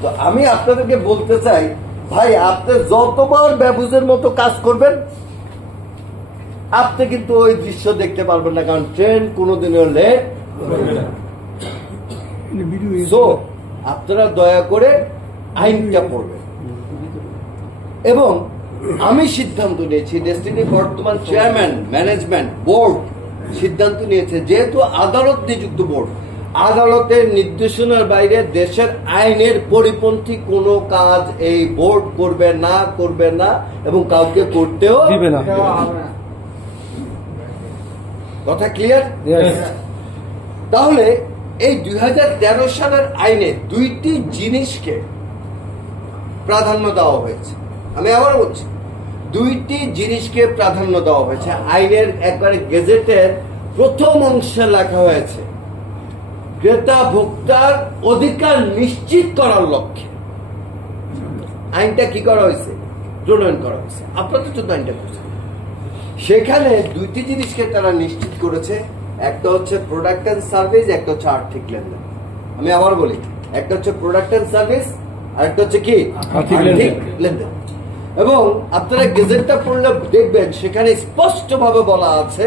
তো আমি আপনাদেরকে বলতে চাই, ভাই আপনি যতবার ব্যবুজের মতো কাজ করবেন আপনি কিন্তু ওই দৃশ্য দেখতে পারবেন না, কারণ ট্রেন কোনোদিনও লেট হবে না। সো আপনারা দয়া করে আইনটা পড়বেন। এবং আমি সিদ্ধান্ত নিয়েছি, ডেস্টিনি বর্তমান চেয়ারম্যান, ম্যানেজমেন্ট বোর্ড সিদ্ধান্ত নিয়েছে, যেহেতু আদালত নিযুক্ত বোর্ড, আদালতের নির্দেশনার বাইরে দেশের আইনের পরিপন্থী কোনো কাজ এই বোর্ড করবে না এবং কাউকে করতেও দিবে না। কথা ক্লিয়ার? তাহলে এই 2013 সালের আইনে দুইটি জিনিসকে প্রাধান্য দেওয়া হয়েছে। আমি আবার বলছি, দুইটি জিনিসকে প্রাধান্য দেওয়া হয়েছে। আইনের একবারে গেজেটের প্রথম অংশে লেখা হয়েছে, ক্রেতা ভোক্তার অধিকার নিশ্চিত করার লক্ষ্যে আইনটা কি করা হয়েছে, প্রণয়ন করা হয়েছে। আপনাদের জন্য আইনটা করছে, সেখানে দুইটি জিনিসকে তারা নিশ্চিত করেছে। একটা হচ্ছে প্রোডাক্ট এন্ড সার্ভিস, একটা হচ্ছে আর্থিক লেনদেন। আমি আবার বলি, একটা হচ্ছে প্রোডাক্ট এন্ড সার্ভিস, আর একটা হচ্ছে কি আর্থিক লেনদেন। এবং আপনারা গেজেটটা পড়লে দেখবেন সেখানে স্পষ্টভাবে বলা আছে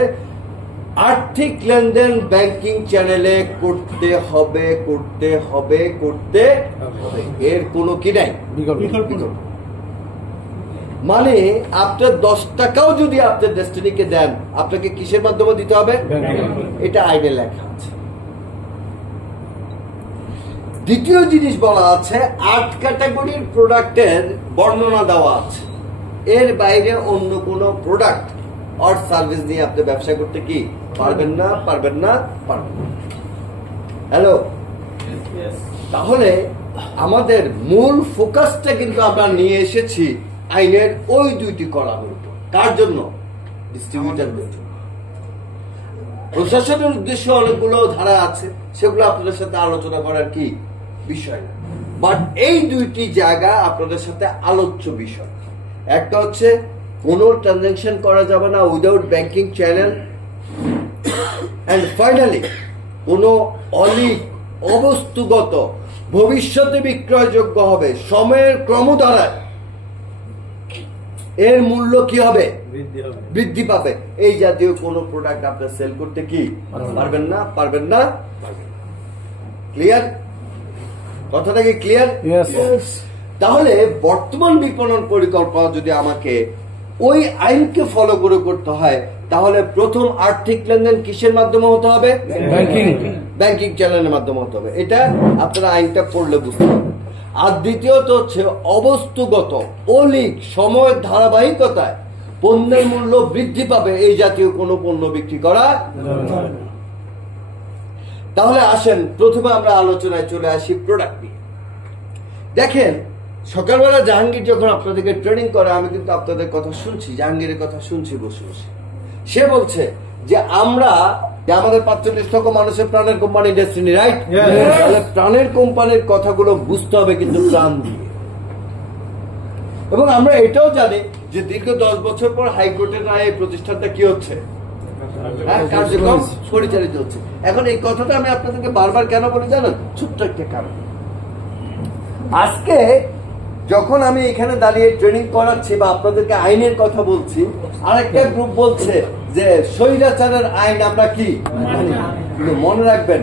আর্থিক লেনদেন ব্যাংকিং চ্যানেলে করতে হবে। এর কোনো কি নাই, বিকল্প। মানে আপনার 10 টাকাও যদি আপনার ডেস্টিনিকে দেন, আপনাকে কিসের মাধ্যমে দিতে হবে? এটা আইনে লেখা আছে। দ্বিতীয় জিনিস বলা আছে, 8 ক্যাটাগরির প্রোডাক্টের বর্ণনা দেওয়া আছে। এর বাইরে অন্য কোন প্রোডাক্ট আর সার্ভিস নিয়ে আপনি ব্যবসা করতে কি পারবেন না। হ্যালো, তাহলে আমাদের মূল ফোকাসটা কিন্তু আমরা নিয়ে এসেছি আইনের ওই দুইটি কলামের উপর। কার জন্য? ডিস্ট্রিবিউটরদের জন্য। প্রশাসনের উদ্দেশ্যে অনেকগুলো ধারা আছে, সেগুলো আপনাদের সাথে আলোচনা করার কি বিষয় না, বাট এই দুইটি জায়গা আপনাদের সাথে আলোচ্য বিষয়। একটা হচ্ছে কোনো ট্রানজাকশন করা যাবে না without banking channel, and finally কোনো অলিক অবস্তুগত ভবিষ্যতে বিক্রয়যোগ্য হবে, সময়ের ক্রমধারায় এর মূল্য কি হবে? বৃদ্ধি পাবে। এই জাতীয় কোন প্রোডাক্ট আপনি সেল করতে কি পারবেন না। ক্লিয়ার? কথাটা কি ক্লিয়ার? তাহলে বর্তমান বিপণন পরিকল্পনা যদি আমাকে ওই আইনকে ফলো করে করতে হয়, তাহলে প্রথম আর্থিক লেনদেন কিসের মাধ্যমে হতে হবে? ব্যাংকিং চ্যানেলের মাধ্যমে হতে হবে। এটা আপনারা আইনটা পড়লে বুঝতে পারবেন। আর দ্বিতীয়ত হচ্ছে অবস্তুগত অলিক সময়ের ধারাবাহিকতায় পণ্যের মূল্য বৃদ্ধি পাবে, এই জাতীয় কোনো পণ্য বিক্রি করা। তাহলে আসেন প্রথমে আমরা আলোচনায় চলে আসি প্রোডাক্ট নিয়ে। দেখেন, সকালবেলা জাহাঙ্গীর যখন আপনাদেরকে ট্রেনিং করে, আমি কিন্তু আপনাদের কথা শুনছি, জাহাঙ্গীরের কথা শুনছি বসে বসে। সে বলছে যে আমরা আমাদের 45 লক্ষ মানুষের প্রাণের কোম্পানি ডেস্টিনি, রাইট? তাহলে প্রাণের কোম্পানির কথাগুলো বুঝতে হবে কিন্তু প্রাণ দিয়ে। এবং আমরা এটাও জানি যে দীর্ঘ 10 বছর পর হাইকোর্টের রায়ে এই প্রতিষ্ঠানটা কি হচ্ছে, কার্যক্রম পরিচালিত হচ্ছে। এখন এই কথাটা আমি আপনাদেরকে বারবার কেন বলি জানেন? ছোট্ট একটা কারণ। আজকে যখন আমি এখানে দাঁড়িয়ে ট্রেনিং করাচ্ছি বা আপনাদেরকে আইনের কথা বলছি, আরেকটা গ্রুপ বলছে যে স্বৈরাচারের আইন আমরা কি কিন্তু মনে রাখবেন,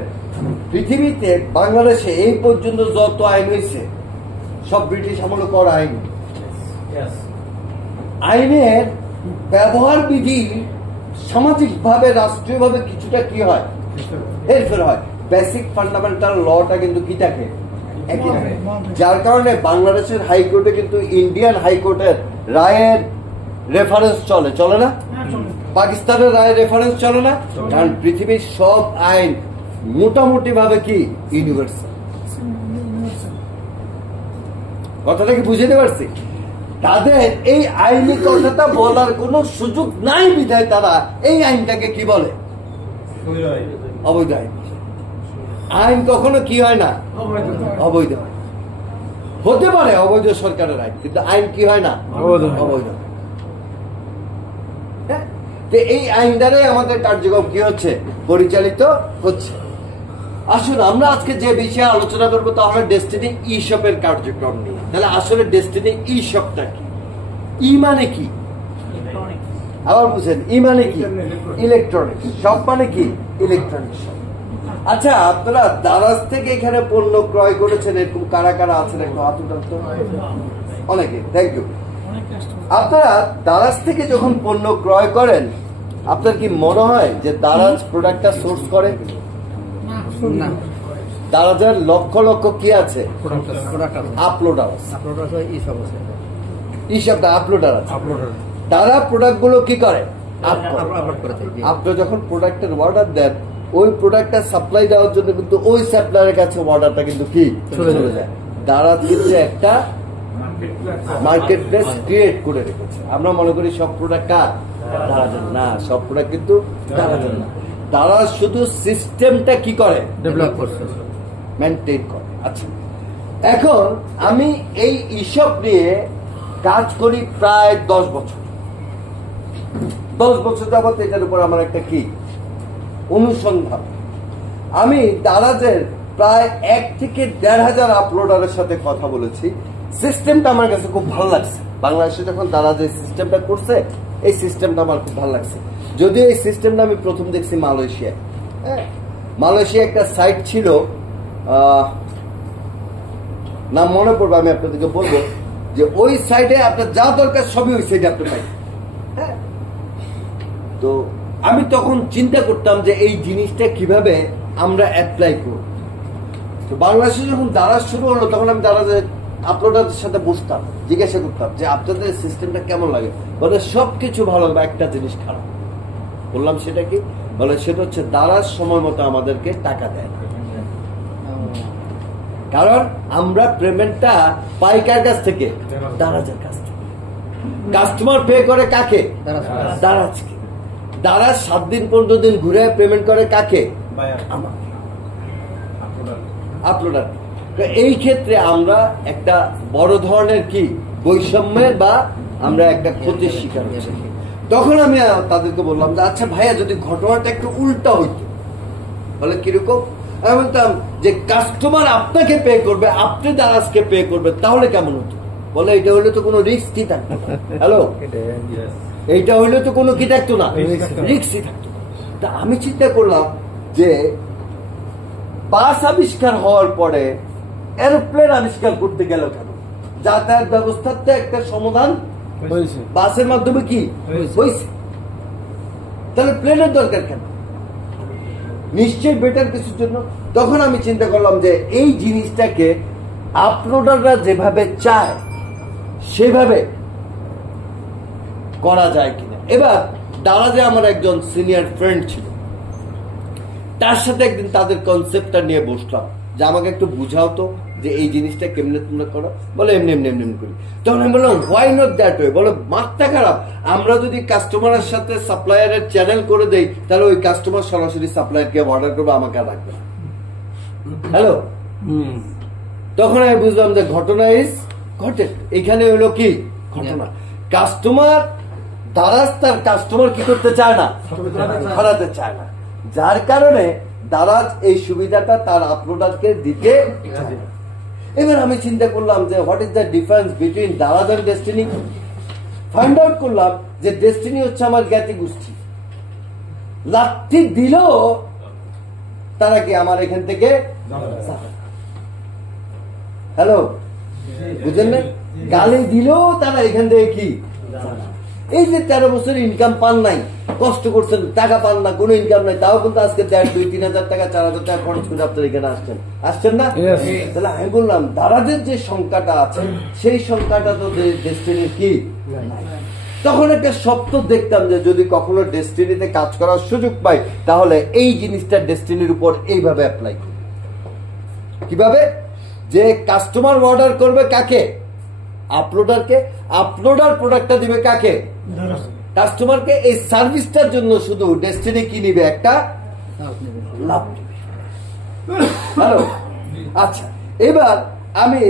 পৃথিবীতে বাংলাদেশে এই পর্যন্ত যত আইন হয়েছে সব ব্রিটিশ আমলে করা আইন। আইনের ব্যবহার বিধি সামাজিকভাবে রাষ্ট্রীয়ভাবে কিছুটা কি হয়, হেরফের হয়। বেসিক ফান্ডামেন্টাল লটা কিন্তু কি থাকে, একই থাকে। যার কারণে বাংলাদেশের হাইকোর্টে কিন্তু ইন্ডিয়ান হাইকোর্টের রায়ের রেফারেন্স চলে না, পাকিস্তানের রায়ের রেফারেন্স চলে না, কারণ পৃথিবীর সব আইন মোটামুটি ভাবে কি ইউনিভার্সাল। কথাটা কি বুঝতে পারছি? তাদের এই আইনি কথাটা বলার কোন সুযোগ নাই বিধায় তারা এই আইনটাকে কি বলে, অবৈধ আইন। আইন কখনো কি হয় না, অবৈধ হয়। হতে পারে অবৈধ সরকারের আইন, কিন্তু আইন কি হয় না, অবৈধ। এই আইন দ্বারাই আমাদের কার্যক্রম কি হচ্ছে, পরিচালিত হচ্ছে। আসুন আমরা আজকে যে বিষয়ে আলোচনা করবো তা হলো ডেস্টিনি ই শপের কার্যক্রম নিয়ে। তাহলে আসলে ডেস্টিনি ই শপটা কি? ই মানে কি? আবার বুঝেন, ই মানে কি? ইলেকট্রনিক্স। শপ মানে কি? ইলেকট্রনিক্স। আচ্ছা, আপনারা দারাজ থেকে এখানে পণ্য ক্রয় করেছেন এরকম কারা কারা আছেন একটু হাত উঠান তো। অনেকে, থ্যাংক ইউ। আপনারা দারাজ থেকে যখন পণ্য ক্রয় করেন আপনার কি মনে হয় যে দারাজ প্রোডাক্টটা সোর্স করে? না, দারাজের লক্ষ লক্ষ কি আছে? আপলোডার আছে, ইসবটা আপলোডার আছে। তারা প্রোডাক্ট গুলো কি করে? আপনি যখন প্রোডাক্টের অর্ডার দেন ওই প্রোডাক্টটা সাপ্লাই দেওয়ার জন্য কিন্তু ওই সাপ্লায়ারের কাছে অর্ডারটা কিন্তু কি চলে যায়। দারাজ কিন্তু একটা মার্কেট প্লেস ক্রিয়েট করে রেখেছে। আমরা মনে করি সব প্রোডাক্ট কার? দারাজের না, সব প্রোডাক্ট কিন্তু দারাজের না। দারাজ শুধু সিস্টেমটা কি করে? ডেভেলপ করছে, মেনটেন করে। আচ্ছা, এখন আমি এই ইসব নিয়ে কাজ করি প্রায় 10 বছর। 10 বছর যাবত এটার উপর আমার একটা কি অনুসন্ধান। আমি দারাজের প্রায় 1 থেকে 1,500 আপলোডারের সাথে কথা বলেছি। সিস্টেমটা আমার কাছে খুব ভালো লাগছে। বাংলাদেশে যখন দারাজের সিস্টেমটা করছে এই সিস্টেমটা আমার খুব ভালো লাগছে। যদিও এই সিস্টেমটা আমি প্রথম দেখছি মালয়েশিয়ায়। হ্যাঁ, মালয়েশিয়া একটা সাইট ছিল, নাম মনে পড়বে, আমি আপনাদেরকে বলবো যে ওই সাইডে আপনার যা দরকার সবই ওই সাইডে আপনি পাই। হ্যাঁ, তো আমি তখন চিন্তা করতাম যে এই জিনিসটা কিভাবে আমরা অ্যাপ্লাই করব। তো বাংলাদেশে যখন দারাজ শুরু হলো তখন আমি দারাজের আপলোডারদের সাথে বসতাম, জিজ্ঞাসা করতাম যে আপনাদের সিস্টেমটা কেমন লাগে। বলে সবকিছু ভালো, একটা জিনিস খারাপ। বললাম সেটা কি? বলে সেটা হচ্ছে দারাজ সময় মতো আমাদেরকে টাকা দেয় না। কারণ আমরা পেমেন্টটা পাই কার কাছ থেকে? দারাজের কাছ থেকে। কাস্টমার পে করে কাকে? দারাজকে। দারাজ 7 দিন 15 দিন ঘুরে পেমেন্ট করে কাকে? আমাকে, আপলোডার। এই ক্ষেত্রে আমরা একটা বড় ধরনের কি বৈষম্যের বা আমরা একটা ক্ষতির শিকার হয়েছি। তখন আমি তাদেরকে বললাম যে আচ্ছা ভাইয়া, যদি ঘটনাটা একটু উল্টা হইতো। বলে কিরকম? আমি বলতাম যে কাস্টমার আপনাকে পে করবে, আপনি দারাজকে পে করবে, তাহলে কেমন হতো? বলে এটা হইলে তো কোনো রিস্কই থাকতো না। হ্যালো, এইটা হইলে তো কোনো কি থাকতো না, রিস্কই থাকতো না। তা আমি চিন্তা করলাম যে বাস আবিষ্কার হওয়ার পরে এরোপ্লেন আবিষ্কার করতে গেল কেন? যাতায়াত ব্যবস্থার তো একটা সমাধান বাসের মাধ্যমে কি হয়েছে, তাহলে প্লেনের দরকার কেন? নিশ্চয়ই বেটার কিছুর জন্য। তখন আমি চিন্তা করলাম যে এই জিনিসটাকে আপলোডাররা যেভাবে চায় সেভাবে করা যায় কিনা। এবার দারাজে আমার একজন সিনিয়র ফ্রেন্ড ছিল, তার সাথে একদিন তাদের কনসেপ্টটা নিয়ে বসলাম যে আমাকে একটু বুঝাও তো যে এই জিনিসটা কেমনে তোমরা করো। বলে এমনি এমনি এমনি করি। তখন আমি বললাম হোয়াই নট দ্যাট ওয়ে। বলে মাথা খারাপ, আমরা যদি কাস্টমারের সাথে সাপ্লায়ারের চ্যানেল করে দেই তাহলে ওই কাস্টমার সরাসরি সাপ্লায়ারকে অর্ডার করবে, আমাকে আর রাখবে না। হ্যালো, তখন আমি বুঝলাম যে ঘটনা ইজ ঘটে। এখানে হলো কি ঘটনা, কাস্টমার দারাজ তার কাস্টমার কি করতে চায় না, হারাতে চায় না। যার কারণে দারাজ এই সুবিধাটা তার আপলোডারকে দিতে চায় না। এবার আমি চিন্তা করলাম যে what is the difference between Daraz and Destiny. Find out করলাম যে ডেস্টিনি হচ্ছে আমার জ্ঞাতি গোষ্ঠী। লাঠি দিলেও তারা কি আমার এখান থেকে, হ্যালো বুঝেন না, গালি দিলেও তারা এখান থেকে কি, এই যে 13 বছর ইনকাম পান নাই, কষ্ট করছেন, টাকা পান না, কোনো ইনকাম নাই, তাও কিন্তু আজকে 2-3 হাজার টাকা 4 হাজার টাকা খরচ করে আপনার এখানে আসছেন না? তাহলে আমি বললাম দারাজের যে সংখ্যাটা আছে সেই সংখ্যাটা তো ডেস্টিনির কি নাই। তখন একটা স্বপ্ন দেখতাম যে যদি কখনো ডেস্টিনিতে কাজ করার সুযোগ পাই তাহলে এই জিনিসটা ডেস্টিনির উপর এইভাবে অ্যাপ্লাই করি। কিভাবে? যে কাস্টমার অর্ডার করবে কাকে? আপলোডারকে। আপলোডার প্রোডাক্টটা দিবে কাকে? কাস্টমারকে। এই সার্ভিসটার জন্য শুধু ডেস্টিনি কি নিবে? একটা লাভ নিবে। হ্যালো, আচ্ছা, এবার আমি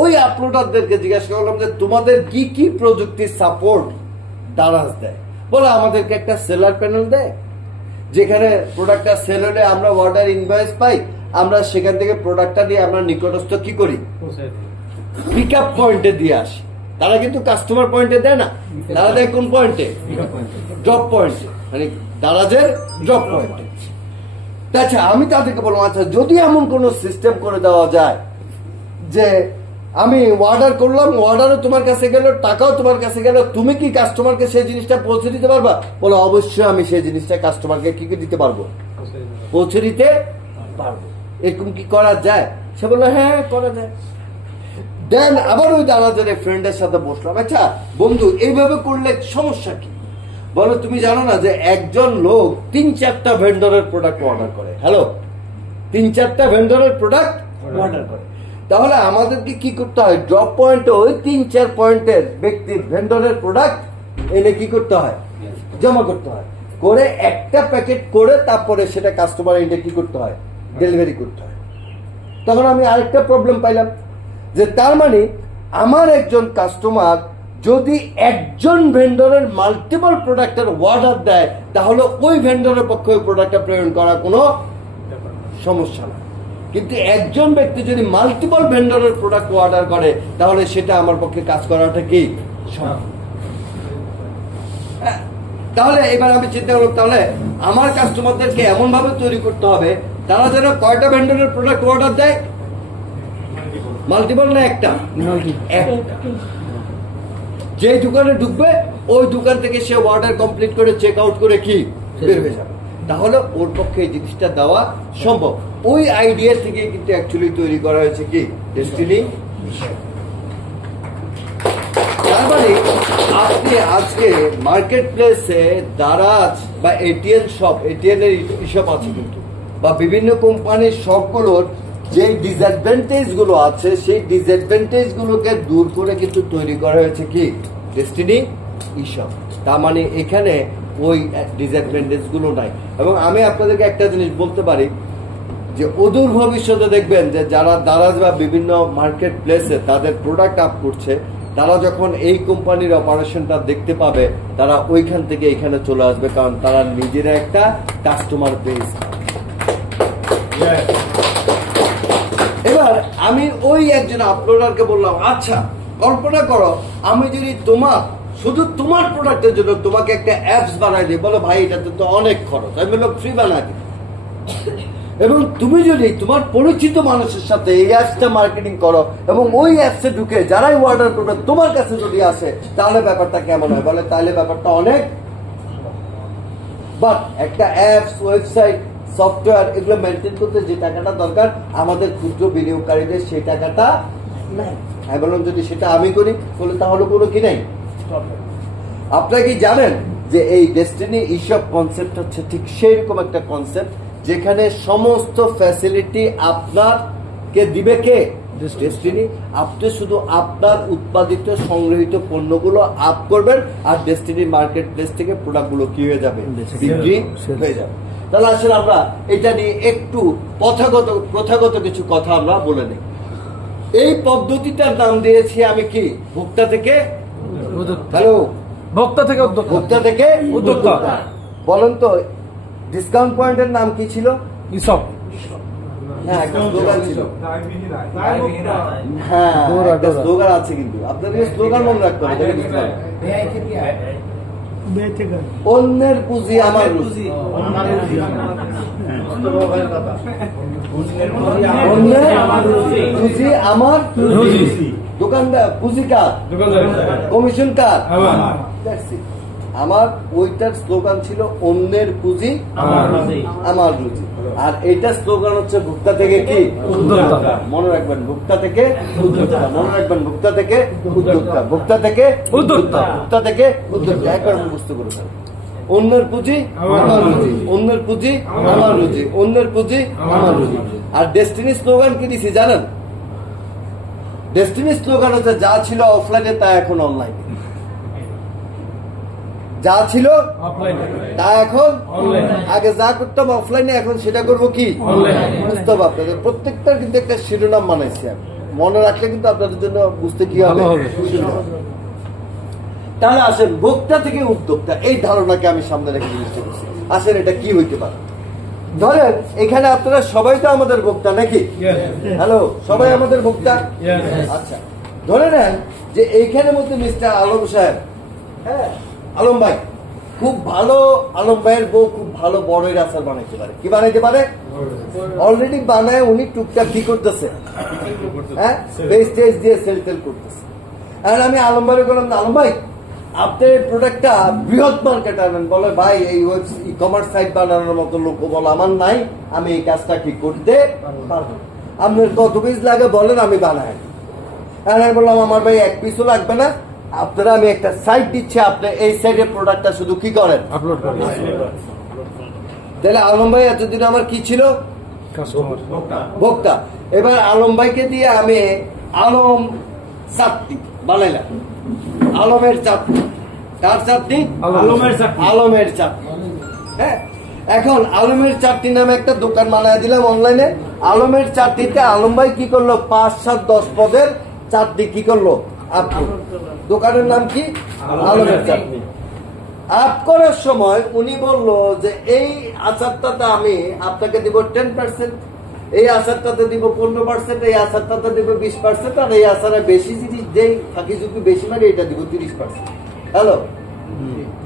ওই আপলোডারদেরকে জিজ্ঞাসা করলাম যে তোমাদের কি কি প্রযুক্তি সাপোর্ট দারাজ দেয়। বলে আমাদেরকে একটা সেলার প্যানেল দেয়, যেখানে প্রোডাক্টটা সেল হলে আমরা অর্ডার ইনভয়েস পাই, আমরা সেখান থেকে প্রোডাক্টটা দিয়ে আমরা নিকটস্থ কি করি, পিক আপ পয়েন্টে দিয়ে আসি। তারা কিন্তু কাস্টমার পয়েন্টে দেয় না, তারা দেয় কোন পয়েন্টে, ড্রপ পয়েন্টে, মানে দারাজের ড্রপ পয়েন্টে। আচ্ছা, আমি তাদেরকে বললাম আচ্ছা যদি এমন কোন সিস্টেম করে দেওয়া যায় যে আমি অর্ডার করলাম, অর্ডারও তোমার কাছে গেল, টাকাও তোমার কাছে গেল, তুমি কি কাস্টমারকে সেই জিনিসটা পৌঁছে দিতে পারবা? বলো অবশ্যই আমি সেই জিনিসটা কাস্টমারকে কি দিতে পারবো, পৌঁছে দিতে পারবো। এরকম কি করা যায়? সে বললো হ্যাঁ করা যায়। দেন আবার ওই দারাজের ফ্রেন্ডের সাথে বসলাম, আচ্ছা বন্ধু এইভাবে করলে সমস্যা কি? বলো তুমি জানো না যে একজন লোক 3-4টা ভেন্ডরের প্রোডাক্ট অর্ডার করে। হ্যালো, 3-4টা ভেন্ডরের প্রোডাক্ট অর্ডার করে। তাহলে আমাদেরকে কি করতে হয়, ড্রপ পয়েন্টে ওই 3-4 পয়েন্টের ব্যক্তির ভেন্ডরের প্রোডাক্ট এনে কি করতে হয়, জমা করতে হয়, করে একটা প্যাকেট করে তারপরে সেটা কাস্টমার এনে কি করতে হয়, ডেলিভারি করতে হয়। তখন আমি আরেকটা প্রবলেম পাইলাম যে তার মানে আমার একজন কাস্টমার যদি একজন ভেন্ডরের মাল্টিপল প্রোডাক্টের অর্ডার দেয় তাহলে ওই ভেন্ডরের পক্ষে ওই প্রোডাক্টটা প্রেরণ করা কোনো সমস্যা না। কিন্তু একজন ব্যক্তি যদি মাল্টিপল ভেন্ডরের প্রোডাক্ট অর্ডার করে তাহলে সেটা আমার পক্ষে কাজ করাটা কি সম্ভব। তাহলে এবার আমি চিন্তা করলাম তাহলে আমার কাস্টমারদেরকে এমন ভাবে তৈরি করতে হবে তারা যেন কয়টা ভেন্ডরের প্রোডাক্ট অর্ডার দেয়, মাল্টিপল না একটা, যে দোকানে ঢুকবে ওই দোকান থেকে সে অর্ডার কমপ্লিট করে চেক আউট করে কি বের হয়ে যাবে। তাহলে ওর পক্ষে এই জিনিসটা দেওয়া সম্ভব। ওই আইডিয়া থেকে কিন্তু অ্যাকচুয়ালি তৈরি করা হয়েছে কি ডেস্টিনি। তার মানে আপনি আজকে মার্কেট প্লেসে দারাজ বা এটিএন শপ, এটিএন এর ইশপ আছে কিন্তু, বা বিভিন্ন কোম্পানির শপগুলোর যে ডিসঅ্যাডভান্টেজ গুলো আছে সেই ডিসঅ্যাডভান্টেজ গুলোকে দূর করে কিন্তু তৈরি করা হয়েছে কি ডেস্টিনি ইশপ। তার মানে এখানে ওই ডিসঅ্যাডভান্টেজ গুলো নাই। এবং আমি আপনাদেরকে একটা জিনিস বলতে পারি যে অদূর ভবিষ্যতে দেখবেন যে যারা দারাজ বা বিভিন্ন মার্কেট প্লেসে তাদের প্রোডাক্ট আপ করছে তারা যখন এই কোম্পানির অপারেশনটা দেখতে পাবে তারা ওইখান থেকে এখানে চলে আসবে, কারণ তারা নিজেরা একটা কাস্টমার বেস। এবার আমি ওই একজন আপলোডারকে বললাম আচ্ছা কল্পনা করো আমি যদি তোমার শুধু তোমার প্রোডাক্টের জন্য তোমাকে একটা অ্যাপস বানাই দিই, বলো ভাই এটাতে তো অনেক খরচ, আমি বললাম ফ্রি বানাই দিই। এবং তুমি যদি তোমার পরিচিত মানুষের সাথে এই অ্যাপসটা মার্কেটিং করো এবং ওই অ্যাপসে ঢুকে যারাই অর্ডার করবে তোমার কাছে যদি আসে তাহলে ব্যাপারটা কেমন হয়? বলে তাহলে ব্যাপারটা অনেক, বাট একটা অ্যাপস, ওয়েবসাইট, সফটওয়্যার এগুলো মেনটেন করতে যে টাকাটা দরকার আমাদের ক্ষুদ্র বিনিয়োগকারীদের সেই টাকাটা নাই। আমি বললাম যদি সেটা আমি করি বলে তাহলে কোনো কি নাই। আপনারা কি জানেন যে এই ডেস্টিনি ইশপ কনসেপ্ট হচ্ছে ঠিক সেই রকম একটা কনসেপ্ট যেখানে সমস্ত ফ্যাসিলিটি আপনাকে দিবে কে ডেস্টিনি। আপনি শুধু আপনার উৎপাদিত সংগ্রহিত পণ্যগুলো আপ করবেন আর ডেস্টিনি মার্কেট প্লেস থেকে প্রোডাক্টগুলো কি হয়ে যাবে, বিক্রি হয়ে যাবে। তাহলে আসলে আমরা এটা নিয়ে একটু প্রথাগত কিছু কথা আমরা বলে নিই। এই পদ্ধতিটার নাম দিয়েছি আমি কি ভোক্তা থেকে হ্যালো ভোক্তা থেকে উদ্যোক্তা, ভোক্তা থেকে উদ্যোক্তা। বলেন তো ডিসকাউন্ট পয়েন্টের নাম কি ছিল? ইসব। হ্যাঁ একটা স্লোগান ছিল, হ্যাঁ একটা স্লোগান আছে কিন্তু আপনাদের স্লোগান মনে রাখতে হবে। অন্যের পুঁজি আমার রুজি, অন্যের পুঁজি আমার রুজি। দোকানদার পুঁজি কার, কমিশন কার? আমার ওইটার স্লোগান ছিল অন্যের পুঁজি আমার রুজি। আর এইটার স্লোগান হচ্ছে ভোক্তা থেকে কি উদ্যোক্তা। মনে রাখবেন ভোক্তা থেকে উদ্যোক্তা, মনে রাখবেন ভোক্তা থেকে উদ্যোক্তা, ভোক্তা থেকে উদ্যোক্তা, ভোক্তা থেকে উদ্যোক্তা। একবার মুখস্থ করে ফেলেন। অন্যের পুঁজি আমার রুজি, অন্যের পুঁজি আমার রুজি, অন্যের পুঁজি আমার রুজি। আর ডেস্টিনি স্লোগান কি দিছি জানেন? ডেস্টিনি স্লোগান হচ্ছে যা ছিল অফলাইনে তা এখন অনলাইনে, যা ছিল তা এখন আগে যা করতাম অফলাইনে এখন সেটা করবো কি বুঝতে হবে। আপনাদের প্রত্যেকটার কিন্তু একটা শিরোনাম বানাইছি আমি, মনে রাখলে কিন্তু আপনাদের জন্য বুঝতে কি হবে। তাহলে আসেন ভোক্তা থেকে উদ্যোক্তা এই ধারণাকে আমি সামনে রেখে জিনিসটা করছি। আসেন এটা কি হইতে পারে? ধরেন এখানে আপনারা সবাই তো আমাদের ভোক্তা নাকি? হ্যালো, সবাই আমাদের ভোক্তা। আচ্ছা, ধরে নেন যে এইখানের মধ্যে মিস্টার আলম সাহেব, হ্যাঁ আলম ভাই খুব ভালো, আলম ভাইয়ের বউ খুব ভালো বড়ই আচার বানাইতে পারে। কি বানাইতে পারে? অলরেডি বানায় উনি টুকটাক কি করতেছে, হ্যাঁ পেজ টেজ দিয়ে সেল টেল করতেছে। আর আমি আলম ভাই বললাম, আলম ভাই আপনার প্রোডাক্টটা বৃহৎ মার্কেট আনেন। বলে ভাই এই ই কমার্স সাইট বানানোর মতো লোক বলো আমার নাই, আমি এই কাজটা কি করতে পারবো। আপনার কত পিস লাগে বলেন, আমি বানাই। আর আমি বললাম আমার ভাই এক পিসও লাগবে না, আপনারা আমি একটা সাইট দিচ্ছি, আপনি এই সাইডের প্রোডাক্টটা শুধু কি করেন, আপলোড করেন। তাহলে আলম ভাই এতদিন আমার কি ছিল? ভোক্তা। এবার আলম ভাইকে দিয়ে আমি আলম চাটনি বানাইলাম, আলমের চাটনি। কার চাটনি? আলমের চাটনি। হ্যাঁ, এখন আলমের চাটনি নামে একটা দোকান বানায় দিলাম অনলাইনে। আলমের চাটনিতে আলম ভাই কি করলো, 5, 7, 10 পদের চাটনি কি করলো, আপ। দোকানের নাম কি? আলমের চাটনি। আপ করার সময় উনি বলল যে এই আচারটাতে আমি আপনাকে দিব 10%, এই আচারটাতে দিব 15%, এই আচারটাতে দিব 20%, আর এই আচারে বেশি জিনিস যেই ফাঁকি ঝুঁকি বেশি মারি এটা দিব 30%। হ্যালো,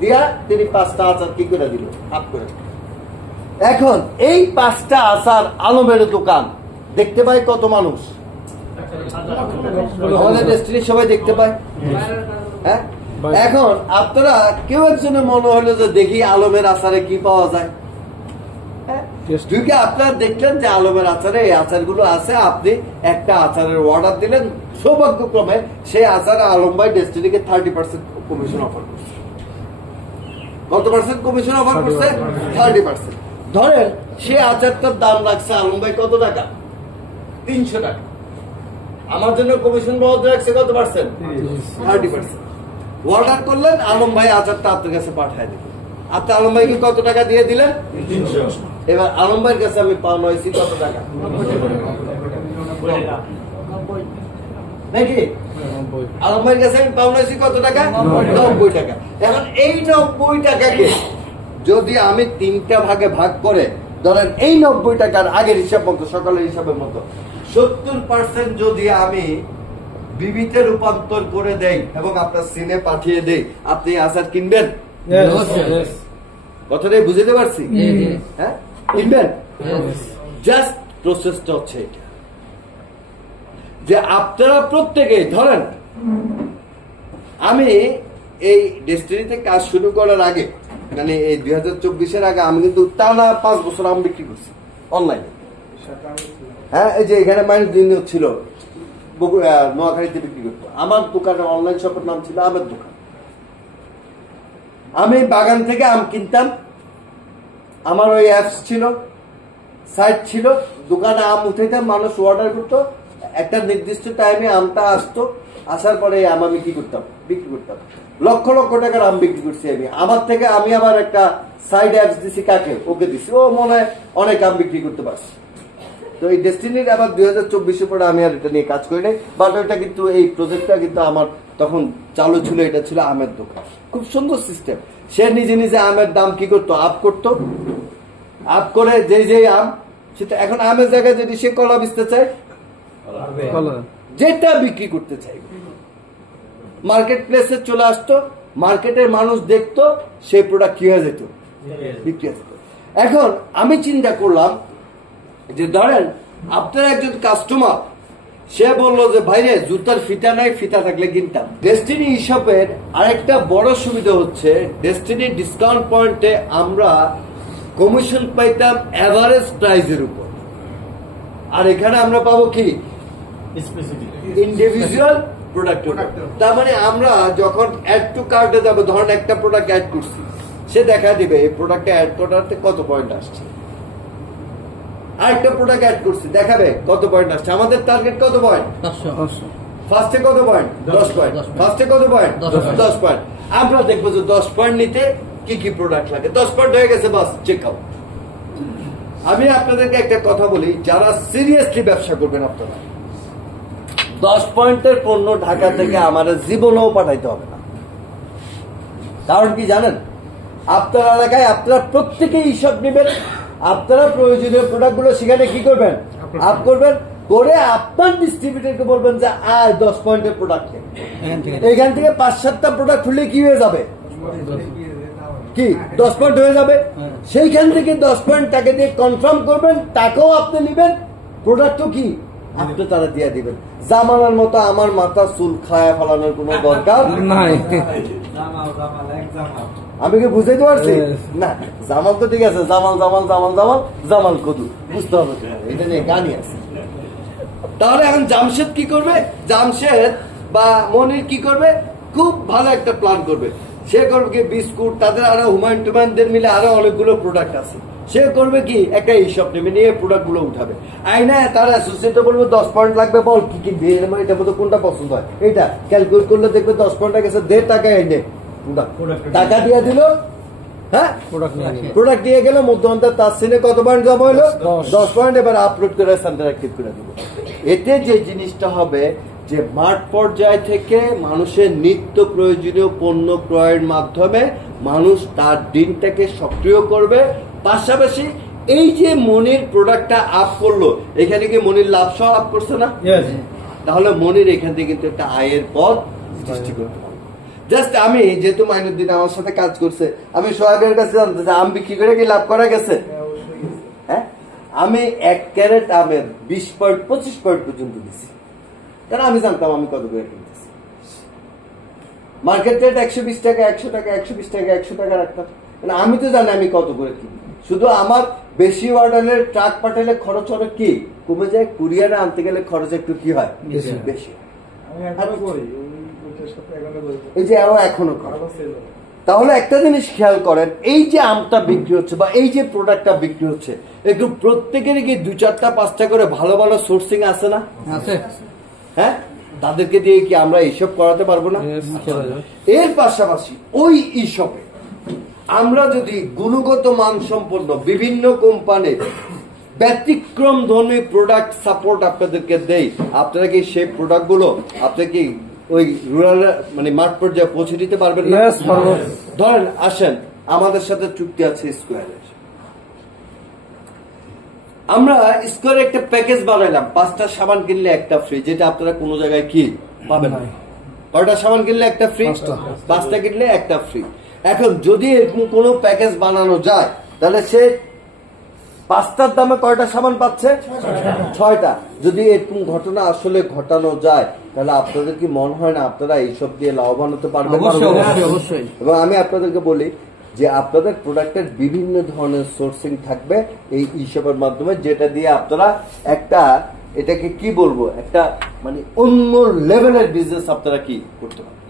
দিয়া তিনি 5টা আচার কি করে দিল, আপ করে। এখন এই 5টা আচার আলমের দোকান দেখতে পায় কত মানুষ? আমাদের ডেস্টিনি সবাই দেখতে পায়। হ্যাঁ, এখন আপনারা কেউ একজনের মনে হলো যে দেখি আলমের আচারে কি পাওয়া যায়। আপনারা দেখলেন যে আলমের আচারে এই আচারগুলো আছে, আপনি একটা আচারের অর্ডার দিলেন, সৌভাগ্যক্রমে সেই আচারে আলম ভাই ডেস্টিনিকে 30% কমিশন অফার করছে। কত পার্সেন্ট কমিশন অফার করছে? 30%। ধরেন সে আচারটার দাম রাখছে আলম ভাই কত টাকা? 300 টাকা। আমার জন্য কমিশন বরাদ্দ রাখছে কত পার্সেন্ট? 30%। অর্ডার করলেন, আলম ভাই আচারটা আপনার কাছে পাঠায় দিলেন। আপনি আলম ভাইকে কত টাকা দিয়ে দিলেন? 300। এবার আলম ভাইয়ের কাছে আমি পাওনা হয়েছি কত টাকা নাকি? আলম ভাইয়ের কাছে আমি পাওনা হয়েছি কত টাকা? 90 টাকা। এখন এই 90 টাকাকে যদি আমি 3টা ভাগে ভাগ করে, ধরেন এই 90 টাকার আগের হিসাব মতো, সকালের হিসাবের মতো 70% যদি আমি বিবিতে রূপান্তর করে দেই এবং আপনার সিনে পাঠিয়ে দেই, আপনি আচার কিনবেন? কথাটাই বুঝতে পারছি? হ্যাঁ, কিনবেন। জাস্ট প্রসেসটা হচ্ছে এটা যে আপনারা প্রত্যেকে ধরেন, আমি এই ডেস্টিনিতে কাজ শুরু করার আগে, মানে এই 2024-এর আগে আমি কিন্তু টানা 5 বছর আম বিক্রি করছি অনলাইনে। হ্যাঁ, এই যে এখানে মাইনাস দিন ছিল, নোয়াখালীতে বিক্রি করতো। আমার দোকানের অনলাইন শপের নাম ছিল আমের দোকান। আমি বাগান থেকে আম কিনতাম, আমার ওই অ্যাপস ছিল, সাইট ছিল, দোকানে আম উঠাইতাম, মানুষ অর্ডার করতো, একটা নির্দিষ্ট টাইমে আমটা আসতো, আসার পরে আম আমি কি করতাম, বিক্রি করতাম। লক্ষ লক্ষ টাকার আম বিক্রি করছি আমি আমার থেকে। আমি আবার একটা সাইড অ্যাপস দিছি, কাকে? ওকে দিছি, ও মনে হয় অনেক আম বিক্রি করতে পারছি। তো এই ডেস্টিনির আবার 2024-এ পরে আমি আর এটা নিয়ে কাজ করি নাই, বাট ওইটা কিন্তু এই প্রজেক্টটা কিন্তু আমার তখন চালু ছিল। এটা ছিল আমের দোকান, খুব সুন্দর সিস্টেম। সে নিজে নিজে আমের দাম কি করতো, আপ করতো, আপ করে যে আম সেটা। এখন আমের জায়গায় যদি সে কলা বেচতে চায়, যেটা বিক্রি করতে চাই, মার্কেট প্লেসে চলে আসতো, মার্কেটের মানুষ দেখতো, সেই প্রোডাক্ট কি হয়ে যেত, বিক্রি হয়ে যেত। এখন আমি চিন্তা করলাম যে ধরেন আপনার একজন কাস্টমার, সে বললো যে ভাইরে জুতার ফিতা নাই, ফিতা থাকলে কিনতাম। ডেস্টিনি হিসাবের আরেকটা বড় সুবিধা হচ্ছে, ডেস্টিনি ডিসকাউন্ট পয়েন্টে আমরা কমিশন পাইতাম এভারেজ প্রাইজের উপর, আর এখানে আমরা পাবো কি, ইন্ডিভিজুয়াল প্রোডাক্ট। তার মানে আমরা যখন অ্যাড টু কার্টে যাবো, ধরেন একটা প্রোডাক্ট অ্যাড করছি, সে দেখা দিবে এই প্রোডাক্টে অ্যাড করাতে কত পয়েন্ট আসছে। আরেকটা প্রোডাক্ট অ্যাড করছি, দেখাবে কত পয়েন্ট আসছে। আমাদের টার্গেট কত পয়েন্ট? ফার্স্টে কত পয়েন্ট? 10 পয়েন্ট। ফার্স্টে কত পয়েন্ট? 10 পয়েন্ট। আমরা দেখবো যে 10 পয়েন্ট নিতে কি কি প্রোডাক্ট লাগে। 10 পয়েন্ট হয়ে গেছে, বাস চেক আউট। আমি আপনাদেরকে একটা কথা বলি, যারা সিরিয়াসলি ব্যবসা করবেন, আপনারা 10 পয়েন্টের পণ্য ঢাকা থেকে আমাদের জীবনেও পাঠাইতে হবে না। কারণ কি জানেন, আপনার এলাকায় আপনারা প্রত্যেকেই হিসাব নেবেন, আপনারা প্রয়োজনীয় প্রোডাক্টগুলো সেখানে কি করবেন, আপ করবেন, করে আপনার ডিস্ট্রিবিউটরকে বলবেন যে 10 পয়েন্টের প্রোডাক্ট, এখান থেকে 5-7টা প্রোডাক্ট খুললে কি হয়ে যাবে, কি 10 পয়েন্ট হয়ে যাবে। সেইখান থেকে 10 পয়েন্ট টাকা দিয়ে কনফার্ম করবেন, টাকাও আপনি নেবেন, প্রোডাক্টও কি আপনি তারা দিয়ে দিবেন। জামানার মতো আমার মাথা চুল খায়া ফেলানোর কোনো দরকার নাই। আমি কি বুঝাইতে পারছি? না, জামাল তো ঠিক আছে, জামাল জামাল জামাল জামাল জামাল কদু, বুঝতে হবে, এটা নিয়ে গানই আছে। তাহলে এখন জামশেদ কি করবে, জামশেদ বা মনির কি করবে, খুব ভালো একটা প্ল্যান করবে। সে করবে কি বিস্কুট, তাদের আরো হুমায়ুন টুমায়ুনদের মিলে আরো অনেকগুলো প্রোডাক্ট আছে, সে করবে কি একটা হিসাব নেবে, নিয়ে প্রোডাক্ট গুলো উঠাবে, আইনা তার অ্যাসোসিয়েটে বলবে 10 পয়েন্ট লাগবে, বল কি কি দিয়ে, এটা মধ্যে কোনটা পছন্দ হয়, এটা ক্যালকুলেট করলে দেখবে 10 পয়েন্ট গেছে, 1.5 টাকা এনে টাকা দিয়ে দিল, হ্যাঁ প্রোডাক্ট দিয়ে গেল, মধ্যমন্ত্রী তার সিনে কত পয়েন্ট জমা হলো, 10 পয়েন্ট, এবার আপলোড করে সেন্টার অ্যাক্টিভ করে দিব। এতে যে জিনিসটা হবে যে মাঠ পর্যায় থেকে মানুষের নিত্য প্রয়োজনীয় পণ্য ক্রয়ের মাধ্যমে মানুষ তার দিনটাকে সক্রিয় করবে। পাশাপাশি এই যে মনির প্রোডাক্টটা আপ করলো, এখানে কি মনির লাভ সহ আপ করছে না? তাহলে মনির এখান থেকে কিন্তু একটা আয়ের পথ সৃষ্টি করতে পারবে। জাস্ট আমি যেহেতু মাইনুদ্দিন আমার সাথে কাজ করছে, আমি সোহাগের কাছে জানতে চাই আম বিক্রি করে কি লাভ করা গেছে? হ্যাঁ, আমি 1 ক্যারেট আমের 20 পয়েন্ট 25 পয়েন্ট পর্যন্ত দিচ্ছি, কারণ আমি জানতাম আমি কত করে কিনতেছি। মার্কেট রেট 120 টাকা, 100 টাকা, 120 টাকা, 100 টাকা রাখতাম, মানে আমি তো জানি আমি কত করে কিনি। শুধু আমার বেশি অর্ডারের ট্রাক পাঠালে খরচ হবে কি কমে যায়, কুরিয়ারে আনতে গেলে খরচ একটু কি হয় বেশি। এই যে এখনো তাহলে একটা জিনিস খেয়াল করেন, এই যে আমটা বিক্রি হচ্ছে বা এই যে প্রোডাক্টটা বিক্রি হচ্ছে, একটু প্রত্যেকেরই কি 2-4-5টা করে ভালো ভালো সোর্সিং আছে না? হ্যাঁ, তাদেরকে দিয়ে কি আমরা এইসব করাতে পারবো না? এর পাশাপাশি ওই ইশপে আমরা যদি গুণগত মান সম্পন্ন বিভিন্ন কোম্পানির ব্যতিক্রম ধর্মী প্রোডাক্ট সাপোর্ট আপনাদেরকে দেই, আপনারা কি সেই প্রোডাক্ট গুলো আপনারা কি ওই রুরাল মানে মাঠ পর্যায়ে পৌঁছে দিতে পারবেন না? ধরেন আসেন, আমাদের সাথে চুক্তি আছে স্কোয়ারের, আমরা স্কোয়ারে একটা প্যাকেজ বানাইলাম, 5টা সাবান কিনলে একটা ফ্রি, যেটা আপনারা কোনো জায়গায় কি পাবেন না। কয়টা সাবান কিনলে একটা ফ্রি, 5টা কিনলে একটা ফ্রি। এখন যদি এরকম কোনো প্যাকেজ বানানো যায়, তাহলে সে 5টার দামে কয়টা সাবান পাচ্ছে? 6টা। যদি এরকম ঘটনা আসলে ঘটানো যায়, তাহলে আপনাদের কি মনে হয় না আপনারা এইসব দিয়ে লাভবান হতে পারবেন? অবশ্যই। এবং আমি আপনাদেরকে বলি যে আপনাদের প্রোডাক্টের বিভিন্ন ধরনের সোর্সিং থাকবে এই হিসাবের মাধ্যমে, যেটা দিয়ে আপনারা একটা এটাকে কি বলবো, একটা মানে অন্য লেভেলের বিজনেস আপনারা কি করতে পারবেন।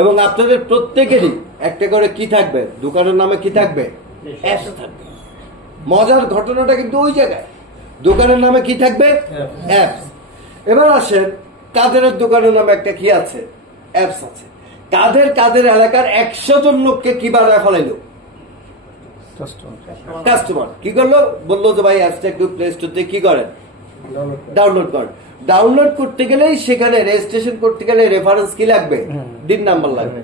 এবং আপনাদের প্রত্যেকেরই একটা করে কি থাকবে, দোকানের নামে কি থাকবে, অ্যাপস থাকবে। মজার ঘটনাটা কিন্তু ওই জায়গায়, দোকানের নামে কি থাকবে, অ্যাপস। এবার আসেন, কাদের দোকানের নামে একটা কি আছে, অ্যাপস আছে। কাদের এলাকার 100 জন লোককে কি বানায় ফেলাইলো, কাস্টমার। কি করলো, বললো যে ভাই অ্যাপসটা একটু প্লে স্টোর থেকে কি করেন, ডাউনলোড করেন। ডাউনলোড করতে গেলেই সেখানে রেজিস্ট্রেশন করতে গেলে রেফারেন্স কি লাগবে, দিন নাম্বার লাগবে।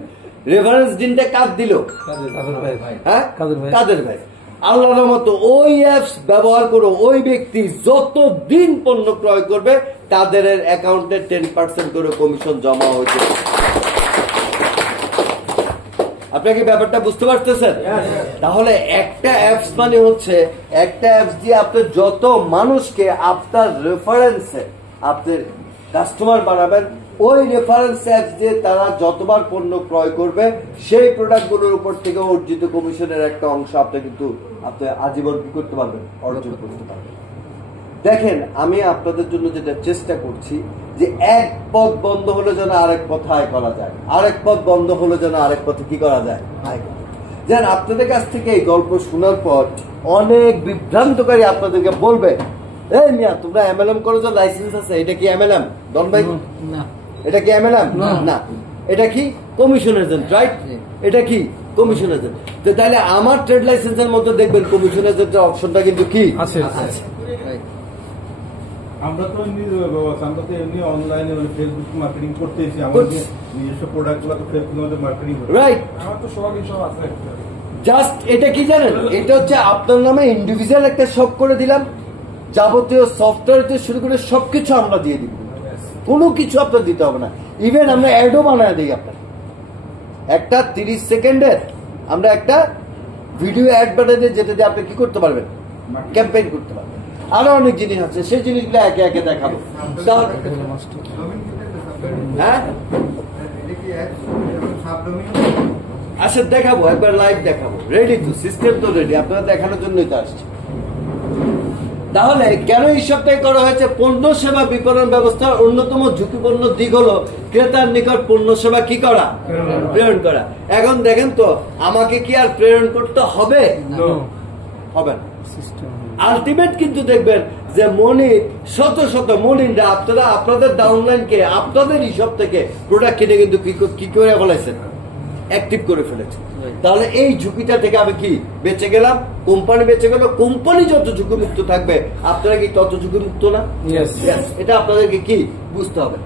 রেফারেন্স দিনটা কার দিল, হ্যাঁ কাদের ভাই। আল্লাহর মতো ওই অ্যাপস ব্যবহার করো, ওই ব্যক্তি যত দিন পণ্য ক্রয় করবে তাদের অ্যাকাউন্টে 10% করে কমিশন জমা হয়েছে। আপনারা কি ব্যাপারটা বুঝতে পারতেছেন? তাহলে একটা অ্যাপস মানে হচ্ছে একটা অ্যাপস দিয়ে আপনি যত মানুষকে আপনার রেফারেন্সে আপনার কাস্টমার বানাবেন, ওই রেফারেন্স অ্যাপস দিয়ে তারা যতবার পণ্য ক্রয় করবে সেই প্রোডাক্টগুলোর উপর থেকে অর্জিত কমিশনের একটা অংশ আপনি কিন্তু আপনি আজীবন কি করতে পারবেন, অর্জন করতে পারবেন। দেখেন, আমি আপনাদের জন্য যেটা চেষ্টা করছি যে এক পথ বন্ধ হলে যেন আরেক পথে আয় করা যায়, আরেক পথ বন্ধ হলে যেন আরেক পথে কি করা যায়, আয় করা যায়। যেন আপনাদের কাছ থেকে এই গল্প শোনার পর অনেক বিভ্রান্তকারী আপনাদেরকে বলবে, এই মিয়া তোমরা এমএলএম করো, যে লাইসেন্স আছে, এটা কি এমএলএম? ডন ভাই, এটা কি এমএলএম? না, এটা কি কমিশন এজেন্ট, রাইট? এটা কি কমিশন এজেন্ট। তাহলে আমার ট্রেড লাইসেন্সের মধ্যে দেখবেন কমিশন এজেন্টের অপশনটা কিন্তু কি আছে। আমরা তো আমরা তো এমনি অনলাইনে ফেসবুক মার্কেটিং করতেছি, আমাদের নিজস্ব প্রোডাক্টগুলো তো ফেসবুকের মার্কেটিং করি, রাইট? আমার তো সব আছে। জাস্ট এটা কি জানেন, এটা হচ্ছে আপনার নামে ইন্ডিভিজুয়াল একটা শপ করে দিলাম, যাবতীয় সফটওয়্যার থেকে শুরু করে সবকিছু আমরা দিয়ে দিব, কোনো কিছু আপনার দিতে হবে না। ইভেন আমরা অ্যাডও বানায় দিই আপনার, একটা 30 সেকেন্ডের আমরা একটা ভিডিও অ্যাড বানাই দিই, যেটা দিয়ে আপনি কি করতে পারবেন, ক্যাম্পেইন করতে পারবেন। আরো অনেক জিনিস আছে, সেই জিনিসগুলো একে একে দেখাবো। হ্যাঁ আচ্ছা দেখাবো, একবার লাইভ দেখাবো, রেডি তো, সিস্টেম তো রেডি, আপনারা দেখানোর জন্যই তো আসছে। তাহলে কেন এই সপ্তাহে করা হয়েছে? পণ্য সেবা বিপণন ব্যবস্থার অন্যতম ঝুঁকিপূর্ণ দিক হলো ক্রেতার নিকট পণ্য সেবা কি করা, প্রেরণ করা। এখন দেখেন তো, আমাকে কি আর প্রেরণ করতে হবে? হবে না। আলটিমেট কিন্তু দেখবেন যে শত শত মনিররা আপনারা আপনাদের ডাউনলাইনকে আপনাদের ইসব থেকে প্রোডাক্ট কিনে কিন্তু কি করে ফেলেছেন, অ্যাক্টিভ করে ফেলেছে। তাহলে এই ঝুঁকিটা থেকে আমি কি বেঁচে গেলাম, কোম্পানি বেঁচে গেল। কোম্পানি যত ঝুঁকিমুক্ত থাকবে, আপনারা কি তত ঝুঁকিমুক্ত না? এটা আপনাদেরকে কি বুঝতে হবে।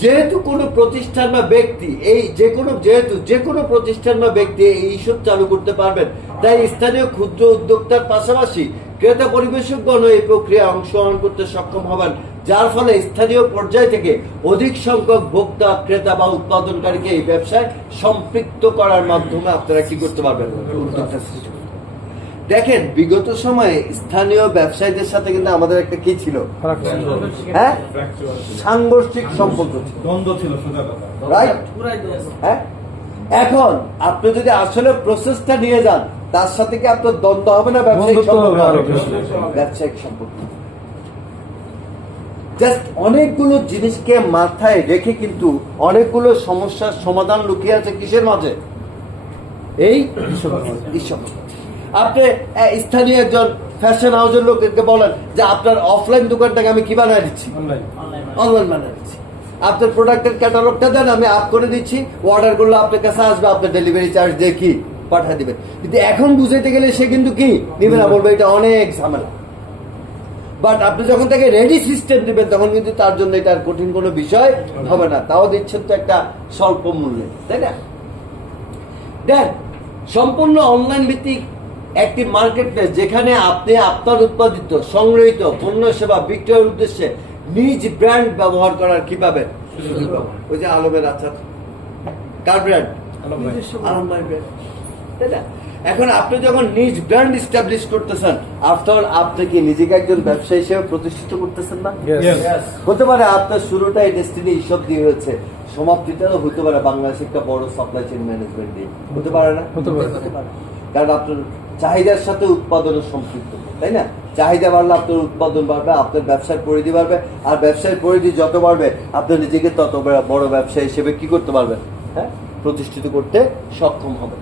যেহেতু কোনো প্রতিষ্ঠান বা ব্যক্তি যে কোনো প্রতিষ্ঠান বা ব্যক্তি এই ইস্যু চালু করতে পারবেন, তাই স্থানীয় ক্ষুদ্র উদ্যোক্তার পাশাপাশি ক্রেতা পরিবেশকগণ এই প্রক্রিয়ায় অংশগ্রহণ করতে সক্ষম হবেন, যার ফলে স্থানীয় পর্যায় থেকে অধিক সংখ্যক ভোক্তা, ক্রেতা বা উৎপাদনকারীকে এই ব্যবসায় সম্পৃক্ত করার মাধ্যমে আপনারা কি করতে পারবেন, উদ্যোক্তা সৃষ্টি করতে পারবেন। দেখেন বিগত সময়ে স্থানীয় ব্যবসায়ীদের সাথে কিন্তু আমাদের একটা কি ছিল, হ্যাঁ, সাংঘর্ষিক সম্পর্ক ছিল, দ্বন্দ্ব ছিল, সোজা কথা। রাইট? হ্যাঁ, এখন আপনি যদি আসলে প্রসেসটা নিয়ে যান, তার সাথে কি আপনার দ্বন্দ্ব হবে না? ব্যবসায়িক সম্পর্ক হবে, ব্যবসায়িক সম্পর্ক। জাস্ট অনেকগুলো জিনিসকে মাথায় রেখে কিন্তু অনেকগুলো সমস্যার সমাধান লুকিয়ে আছে কিসের মাঝে, এই আপনি স্থানীয় একজন ফ্যাশন হাউসের লোককে বলেন যে আপনার অফলাইন দোকানটাকে আমি কি বানায় দিচ্ছি, অনলাইন বানায় দিচ্ছি, আপনার প্রোডাক্টের ক্যাটালগটা দেন, আমি আপ করে দিচ্ছি, অর্ডার করলে আপনার কাছে আসবে, আপনার ডেলিভারি চার্জ দিয়ে কি পাঠিয়ে দিবেন। কিন্তু এখন বুঝাইতে গেলে সে কিন্তু কি নিবে না, বলবে এটা অনেক ঝামেলা। বাট আপনি যখন তাকে রেডি সিস্টেম দিবেন, তখন কিন্তু তার জন্য এটা কঠিন কোনো বিষয় হবে না। তাও দিচ্ছেন তো একটা স্বল্প মূল্যে, তাই না? দেখ, সম্পূর্ণ অনলাইন ভিত্তিক একটি মার্কেট প্লেস, যেখানে আপনি আপনার উৎপাদিত সংগৃহীত পণ্য সেবা বিক্রয়ের উদ্দেশ্যে নিজ ব্র্যান্ড ব্যবহার করার কি পাবেন, ওই যে আলমের আচার, কার ব্র্যান্ড? আলম ভাই ব্র্যান্ড, তাই না? এখন আপনি যখন নিজ ব্র্যান্ড এস্টাবলিশ করতেছেন, আফটার আপনি কি নিজেকে একজন ব্যবসায়ী হিসেবে প্রতিষ্ঠিত করতেছেন না? হতে পারে আপনার শুরুটা এই ডেস্টিনি এইসব দিয়ে হয়েছে, সমাপ্তিটাও হতে পারে বাংলাদেশে একটা বড় সাপ্লাই চেইন ম্যানেজমেন্ট দিয়ে, হতে পারে না? হতে পারে। কারণ আপনার চাহিদার সাথে উৎপাদনের সম্পৃক্ত, তাই না? চাহিদা বাড়লে আপনার উৎপাদন বাড়বে, আপনার ব্যবসার পরিধি বাড়বে, আর ব্যবসার পরিধি যত বাড়বে, আপনার নিজেকে তত বড় ব্যবসায়ী হিসেবে কি করতে পারবেন, হ্যাঁ, প্রতিষ্ঠিত করতে সক্ষম হবে।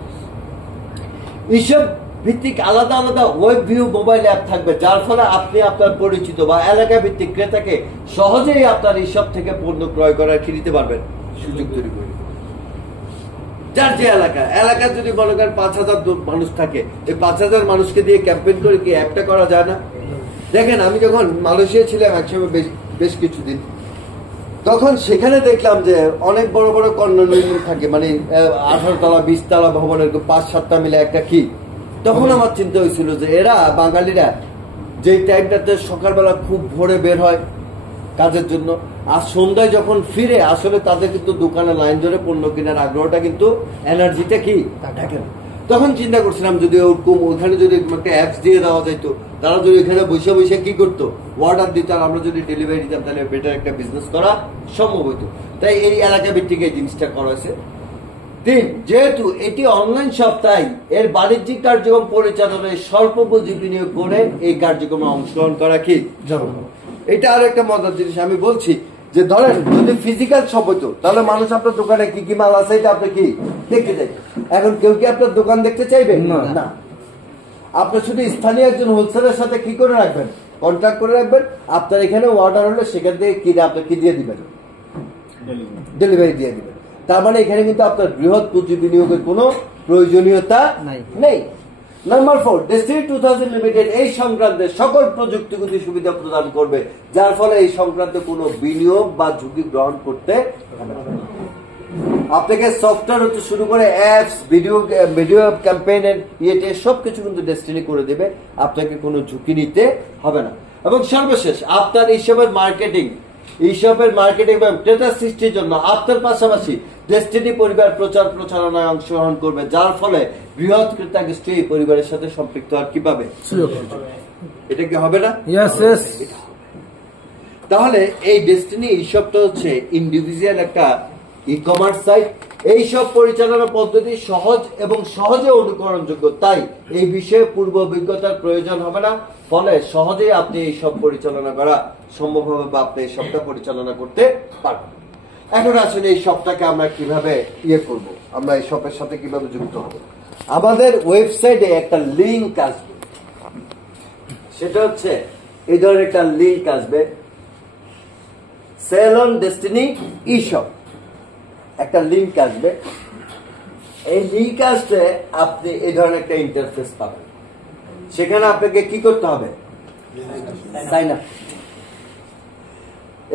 এইসব ভিত্তিক আলাদা আলাদা ওয়েব ভিউ মোবাইল অ্যাপ থাকবে, যার ফলে আপনি আপনার পরিচিত বা এলাকা ভিত্তিক ক্রেতাকে সহজেই আপনার এইসব থেকে পণ্য ক্রয় করার কি দিতে পারবেন, সুযোগ তৈরি করে। যার যে এলাকা যদি মনে করেন 5,000 মানুষ থাকে, এই 5,000 মানুষকে দিয়ে ক্যাম্পেইন করে কি একটা করা যায় না? দেখেন, আমি যখন মালয়েশিয়া ছিলাম একসময় বেশ কিছুদিন, তখন সেখানে দেখলাম যে অনেক বড় বড় কন্ডোমিনিয়াম থাকে, মানে 18 তলা 20 তলা ভবনের 5-7টা মিলে একটা কি। তখন আমার চিন্তা হয়েছিল যে এরা বাঙালিরা যে টাইমটাতে সকালবেলা খুব ভোরে বের হয় কাজের জন্য, আর সন্ধ্যায় যখন ফিরে, আসলে তাদের কিন্তু দোকানে লাইন ধরে পণ্য কেনার আগ্রহটা কিন্তু এনার্জিটা কি থাকে না। তখন চিন্তা করছিলাম যদি ওরকম ওইখানে যদি একটা অ্যাপস দিয়ে দেওয়া যাইতো, তারা যদি ওইখানে বসে বসে কি করতো, অর্ডার দিত, আর আমরা যদি ডেলিভারি দিতাম, তাহলে বেটার একটা বিজনেস করা সম্ভব হইতো। তাই এই এলাকা ভিত্তিক এই জিনিসটা করা হয়েছে। 3, যেহেতু এটি অনলাইন শপ, তাই এর বাণিজ্যিক কার্যক্রম পরিচালনায় স্বল্প পুঁজি বিনিয়োগ করে এই কার্যক্রমে অংশগ্রহণ করা কি জরুরি। এটা আর একটা মজার জিনিস আমি বলছি, যে ধরেন যদি ফিজিক্যাল শপ হইতো, তাহলে মানুষ আপনার দোকানে কি কি মাল আছে এটা আপনি কি দেখতে চাইবেন। এখন কেউ কি আপনার দোকান দেখতে চাইবেন না। আপনি শুধু স্থানীয় একজন হোলসেলের সাথে কি করে রাখবেন, কন্ট্যাক্ট করে রাখবেন, আপনার এখানে অর্ডার হলে সেখান থেকে কিনে আপনি কি দিয়ে দিবেন, ডেলিভারি দিয়ে দিবেন। তার মানে এখানে কিন্তু আপনার বৃহৎ পুঁজি বিনিয়োগের কোনো প্রয়োজনীয়তা নেই। নাম্বার 4, ডেস্টিনি 2000 লিমিটেড এই সংক্রান্তে সকল প্রযুক্তিগত সুবিধা প্রদান করবে, যার ফলে এই সংক্রান্তে কোনো বিনিয়োগ বা ঝুঁকি গ্রহণ করতে হবে না। আপনাকে সফটওয়্যার হতে শুরু করে অ্যাপস, ভিডিও ক্যাম্পেইনের ইয়েতে সবকিছু কিন্তু ডেস্টিনি করে দেবে, আপনাকে কোনো ঝুঁকি নিতে হবে না। এবং সর্বশেষ আপনার এইসবের মার্কেটিং এবং ক্রেতা সৃষ্টির জন্য আপনার পাশাপাশি ডেস্টিনি পরিবার প্রচার প্রচারণায় অংশগ্রহণ করবে, যার ফলে বৃহৎ ক্রেতা গোষ্ঠী এই পরিবারের সাথে সম্পৃক্ত আর কিভাবে এটা কি হবে না? তাহলে এই ডেস্টিনি এইসবটা হচ্ছে ইন্ডিভিজুয়াল একটা ই-কমার্স সাইট। এইসব পরিচালনা পদ্ধতি সহজ এবং সহজে অনুকরণযোগ্য, তাই এই বিষয়ে পূর্ব অভিজ্ঞতার প্রয়োজন হবে না, ফলে সহজেই আপনি এইসব পরিচালনা করা সম্ভব হবে বা আপনি এই সবটা পরিচালনা করতে পারবেন। এখন আসলে এই সবটাকে আমরা কিভাবে করব, আমরা এই সবের সাথে কিভাবে যুক্ত হব? আমাদের ওয়েবসাইটে একটা লিংক আসবে, সেটা হচ্ছে এই ধরনের একটা লিংক আসবে, সেল অন ডেস্টিনি ই-শপ একটা লিংক আসবে। এই লিংক আসলে আপনি এই ধরনের একটা ইন্টারফেস পাবেন। সেখানে আপনাকে কি করতে হবে? Sign up.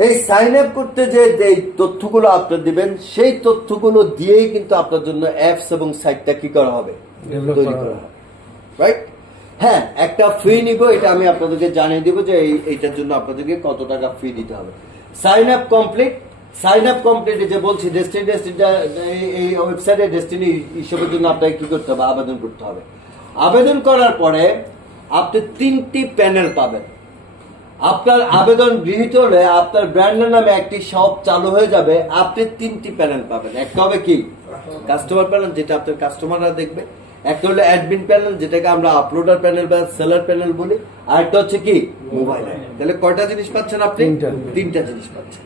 এই সাইন আপ করতে যে তথ্যগুলো আপনি দিবেন, সেই তথ্যগুলো দিয়েই কিন্তু আপনার জন্য অ্যাপস এবং সাইটটা কি করা হবে? তৈরি করা হবে, রাইট? হ্যাঁ, একটা ফি নিব, এটা আমি আপনাদেরকে জানিয়ে দিব যে এইটার জন্য আপনাদেরকে কত টাকা ফি দিতে হবে। সাইন আপ কমপ্লিট যে বলছি ডেস্টিনি এই ওয়েবসাইটে ডেস্টিনি ইস্যুর জন্য আপনাকে কি করতে হবে? আবেদন করতে হবে। আবেদন করার পরে আপনি 3টি প্যানেল পাবেন। আপনার আবেদন গৃহীত হলে আপনার ব্র্যান্ডের নামে একটি শপ চালু হয়ে যাবে। আপনি 3টি প্যানেল পাবেন। একটা হবে কি? কাস্টমার প্যানেল, যেটা আপনার কাস্টমাররা দেখবে। একটা হলো অ্যাডমিন প্যানেল, যেটাকে আমরা আপলোডার প্যানেল বা সেলার প্যানেল বলি। আর একটা হচ্ছে কি? Mobile app. তাহলে কয়টা জিনিস পাচ্ছেন আপনি? 3টা জিনিস পাচ্ছেন।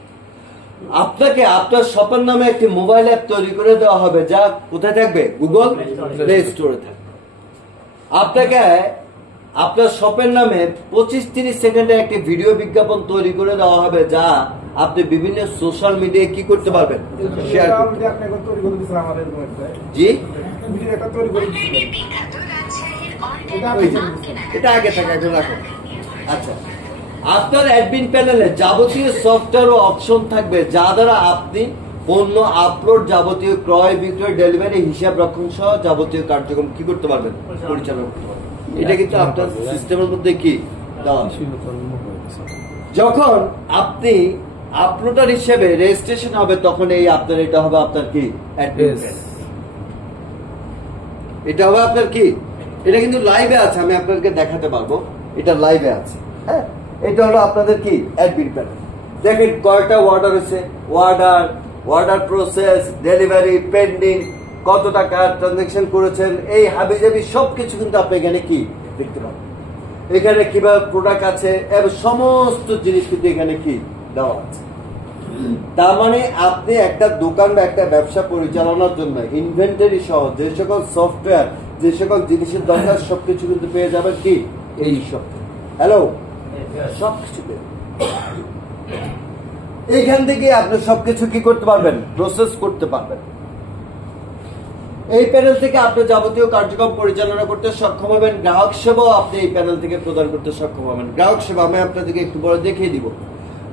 আপনাকে আপনার শপের নামে একটি মোবাইল অ্যাপ তৈরি করে দেওয়া হবে, যা কোথায় থাকবে? গুগল প্লে স্টোরে থাকবে। আপনাকে আপনার শপের নামে 25-30 সেকেন্ডে একটি ভিডিও বিজ্ঞাপন তৈরি করে দেওয়া হবে, যা আপনি বিভিন্ন সোশ্যাল মিডিয়ায় কি করতে পারবেন? শেয়ার করতে জি, এটা আগে থাকে, এখন রাখুন। আচ্ছা, আপনার অ্যাডমিন প্যানেলে যাবতীয় সফটওয়্যার ও অপশন থাকবে, যা দ্বারা আপনি পণ্য আপলোড, যাবতীয় ক্রয় বিক্রয়, ডেলিভারি, হিসাব রক্ষণ সহ যাবতীয় কার্যক্রম কি করতে পারবেন? পরিচালনা করতে পারবেন। এটা কিন্তু আপনার সিস্টেমের মধ্যে কি দেওয়া। যখন আপনি আপলোডার হিসেবে রেজিস্ট্রেশন হবে, তখন এই আপনার এটা হবে আপনার কি? Admin panel. এটা হবে আপনার কি? এটা কিন্তু লাইভে আছে, আমি আপনাদেরকে দেখাতে পারবো। এটা লাইভে আছে। হ্যাঁ, এটা হলো আপনাদের কি? Admin panel. দেখেন কয়টা অর্ডার হয়েছে, অর্ডার প্রসেস, ডেলিভারি, পেন্ডিং, কত টাকা ট্রানজাকশন করেছেন, এই হাবিজাবি সবকিছু কিন্তু আপনি এখানে কি দেখতে পাবেন। এখানে কিভাবে প্রোডাক্ট আছে এবং সমস্ত জিনিস কিন্তু এখানে কি দেওয়া আছে। তার মানে আপনি একটা দোকান বা একটা ব্যবসা পরিচালনার জন্য ইনভেন্টরি সহ যে সকল সফটওয়্যার, যে সকল জিনিসের দরকার, সবকিছু কিন্তু পেয়ে যাবেন কি? এই সফটওয়্যার। হ্যালো, সবকিছু এইখান থেকে আপনি সবকিছু কি করতে পারবেন? প্রসেস করতে পারবেন। এই প্যানেল থেকে আপনি যাবতীয় কার্যক্রম পরিচালনা করতে সক্ষম হবেন। গ্রাহক সেবাও আপনি এই প্যানেল থেকে প্রদান করতে সক্ষম হবেন। গ্রাহক সেবা আমি আপনাদেরকে একটু পরে দেখিয়ে দিব।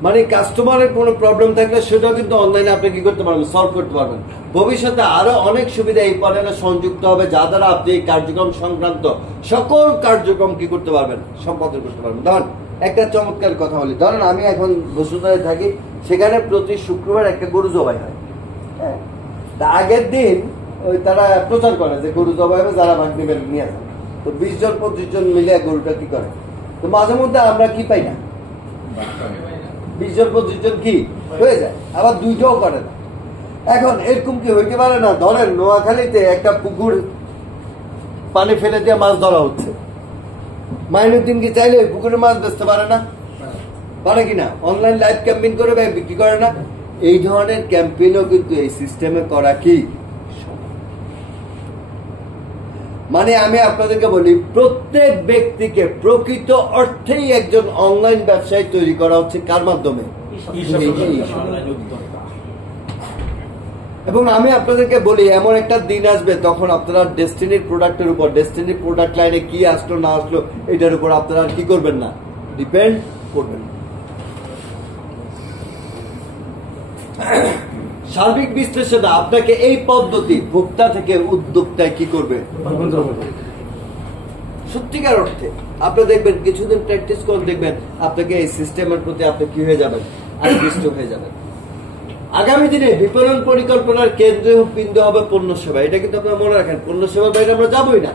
মানে কাস্টমারের কোনো প্রবলেম থাকলে সেটাও কিন্তু অনলাইনে আপনি কি করতে পারবেন? সলভ করতে পারবেন। ভবিষ্যতে আরো অনেক সুবিধা এই প্যানেলে সংযুক্ত হবে, যা দ্বারা আপনি এই কার্যক্রম সংক্রান্ত সকল কার্যক্রম কি করতে পারবেন? সম্পাদন করতে পারবেন। ধরেন একটা চমৎকার কথা বলি, ধরেন আমি এখন বসুন্ধরায় থাকি, সেখানে প্রতি শুক্রবার একটা গরু জবাই হয়। হ্যাঁ, আগের দিন তারা প্রচার করে যে গরু জবাই হবে, যারা ভাগ নেবেন নিয়ে যান। তো 20 জন 25 জন মিলে গরুটা কি করে, তো মাঝে মধ্যে আমরা কি পাই না, 20 জন 25 জন কি হয়ে যায়, আবার দুইটাও করে না। এখন এরকম কি হইতে পারে না? ধরেন নোয়াখালীতে একটা পুকুর পানি ফেলে দিয়ে মাছ ধরা হচ্ছে, মাইনুদ্দিন কি চাইলে ওই পুকুরে মাছ বেচতে পারে না? পারে কিনা? অনলাইন লাইভ ক্যাম্পেইন করে বিক্রি করে না? এই ধরনের ক্যাম্পেইনও কিন্তু এই সিস্টেমে করা কি। মানে আমি আপনাদেরকে বলি, প্রত্যেক ব্যক্তিকে প্রকৃত অর্থেই একজন অনলাইন ব্যবসায়ী তৈরি করা হচ্ছে কার মাধ্যমে? এবং আমি আপনাদেরকে বলি, এমন একটা দিন আসবে তখন আপনারা ডেস্টিনির প্রোডাক্টের উপর, ডেস্টিনির প্রোডাক্ট লাইনে কি আসলো না আসলো এটার উপর আপনারা কি করবেন না, ডিপেন্ড করবেন। সার্বিক বিশ্লেষণে আপনাকে এই পদ্ধতি ভোক্তা থেকে উদ্যোক্তায় কি করবে? সত্যিকার অর্থে আপনি দেখবেন কিছুদিন প্র্যাকটিস করে দেখবেন আপনাকে এই সিস্টেমের প্রতি আপনি কি হয়ে যাবেন, আকৃষ্ট হয়ে যাবেন। আগামী দিনে বিপণন পরিকল্পনার কেন্দ্রীয় বিন্দু হবে পণ্য সেবা। এটা কিন্তু আপনারা মনে রাখেন, পণ্য সেবার বাইরে আমরা যাবই না।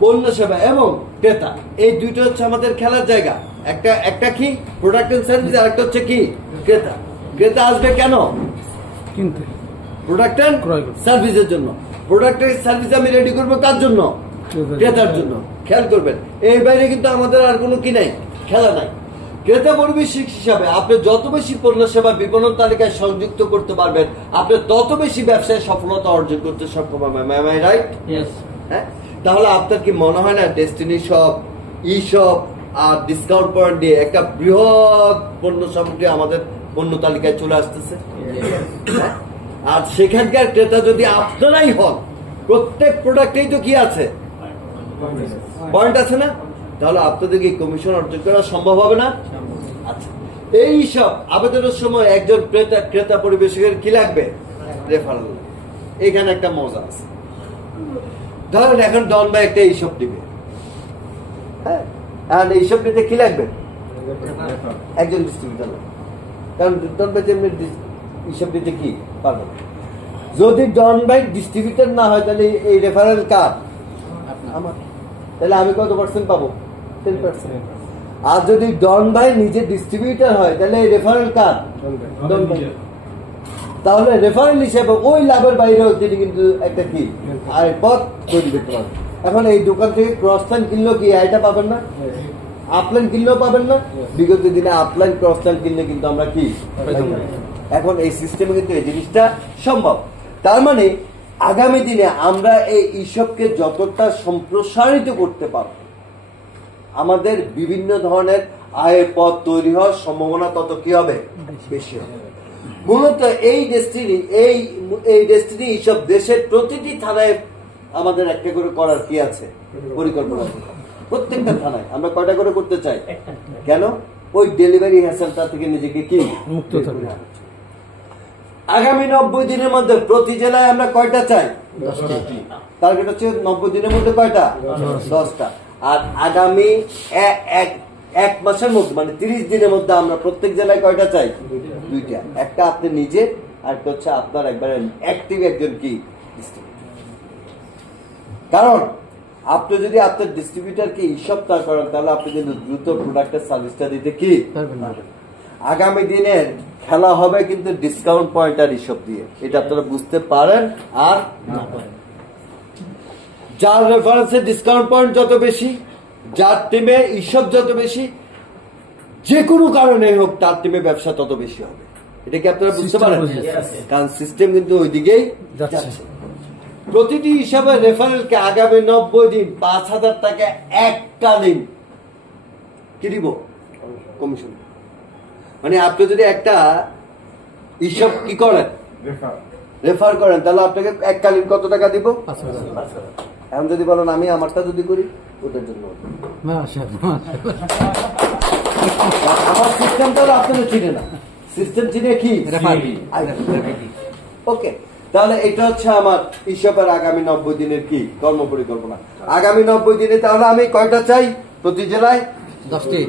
পণ্য সেবা এবং ক্রেতা, এই দুইটা হচ্ছে আমাদের খেলার জায়গা। একটা কি প্রোডাক্ট এন্ড সার্ভিস, আর একটা হচ্ছে কি ক্রেতা। ক্রেতা আসবে কেন? কিনতে। প্রোডাক্ট এন্ড সার্ভিসের জন্য। প্রোডাক্ট এন্ড সার্ভিস আমি রেডি করবো কার জন্য? ক্রেতার জন্য। খেয়াল করবেন, এই বাইরে কিন্তু আমাদের আর কোনো কি নাই, খেলা নাই। ক্রেতা পরিবেশক হিসাবে আপনি যত বেশি পণ্য সেবা বিপণন তালিকায় সংযুক্ত করতে পারবেন, আপনি তত বেশি ব্যবসায় সফলতা অর্জন করতে সক্ষম হবেন। Am I right? হ্যাঁ, তাহলে আপনার কি মনে হয় না ডেস্টিনি শপ, ই শপ আর ডিসকাউন্ট পয়েন্ট দিয়ে একটা বৃহৎ পণ্য সামগ্রী আমাদের পণ্য তালিকায় চলে আসতেছে? হ্যাঁ? আর সেখানকার ক্রেতা যদি আপনারাই হন, প্রত্যেক প্রোডাক্টেই তো কি আছে, পয়েন্ট আছে না? তাহলে আপনাদের কি কমিশন অর্জন করা সম্ভব হবে না? আচ্ছা, এই সব আবেদনের সময় একজন ক্রেতা পরিবেশকের কি লাগবে? রেফারেল। এখানে একটা মজা আছে। ধরেন এখন ডন ভাই একটা এইসব দিবে, হ্যাঁ, আর এইসব দিতে কি লাগবে? একজন ডিস্ট্রিবিউটার লাগবে। কারণ ডন ভাই এইসব দিতে কি পারবে? যদি ডন ভাই ডিস্ট্রিবিউটার না হয় তাহলে এই রেফারেল কার? আমার। তাহলে আমি কত পার্সেন্ট পাবো? 10%। আর যদি ডন ভাই নিজে ডিস্ট্রিবিউটার হয় তাহলে এই রেফারেল কার? ডন ভাই। তাহলে রেফারেল হিসেবে ওই লাভের বাইরেও তিনি কিন্তু একটা কি আয় পথ তৈরি করতে পারেন। এখন এই দোকান থেকে ক্রস লাইন কিনলেও কি আয়টা পাবেন না? আপলাইন কিনলেও পাবেন না? বিগত দিনে আপলাইন ক্রস লাইন কিনলে কিন্তু আমরা কি এখন এই সিস্টেমে কিন্তু এই জিনিসটা সম্ভব। তার মানে আগামী দিনে আমরা এই ইসবকে যতটা সম্প্রসারিত করতে পারব, আমাদের বিভিন্ন ধরনের আয়ের পথ তৈরি হওয়ার সম্ভাবনা তত কি হবে? বেশি হবে। মূলত এই ডেস্টিনি এইসব দেশের প্রতিটি থানায় আমাদের একটা করে করার কি আছে? পরিকল্পনা আছে। প্রত্যেকটা থানায় আমরা কয়টা করে করতে চাই? কেন? ওই ডেলিভারি হ্যাসেলটা থেকে নিজেকে কি মুক্ত করে। আগামী 90 দিনের মধ্যে প্রতি জেলায় আমরা কয়টা চাই? 10টি। টার্গেট হচ্ছে 90 দিনের মধ্যে কয়টা? 10টা। আর আগামী এক মাসের মধ্যে মানে 30 দিনের মধ্যে আমরা প্রত্যেক জেলায় কয়টা চাই? 2টা। একটা আপনি নিজে, আর একটা হচ্ছে আপনার একবারে অ্যাক্টিভ একজন কি ডিস্ট্রিবিউটর। কারণ আপনি যদি আপনার ডিস্ট্রিবিউটরকে হিসাব না করেন তাহলে আপনি কিন্তু দ্রুত প্রোডাক্টের সার্ভিসটা দিতে কি পারবেন। আগামী দিনের খেলা হবে কিন্তু ডিসকাউন্ট পয়েন্ট আর হিসাব দিয়ে। এটা আপনারা বুঝতে পারেন আর না পারেন। যার রেফারেন্সে ডিসকাউন্ট পয়েন্ট যত বেশি, যার টিমে হিসাব যত বেশি, যে কোনো কারণে হোক তার টিমে ব্যবসা তত বেশি হবে। এটা কি আপনারা বুঝতে পারেন? কারণ সিস্টেম কিন্তু ওই দিকেই যাচ্ছে। প্রতিটি হিসাবে রেফারেলকে আগামী 90 দিন 5,000 টাকা এককালীন কি দিব? কমিশন। মানে আপনি যদি একটা হিসাব কি করেন, রেফার করেন, তাহলে আপনাকে এককালীন কত টাকা দিব? 5,000। এখন যদি বলেন আমি আমারটা যদি করি, ওটার জন্য আমার সিস্টেমটা আপনাদের চিনে না। সিস্টেম চিনে কি? ওকে, তাহলে এটা হচ্ছে আমার হিসাবের আগামী 90 দিনের কি কর্ম পরিকল্পনা। আগামী 90 দিনে তাহলে আমি কয়টা চাই? প্রতি জেলায় 10টি।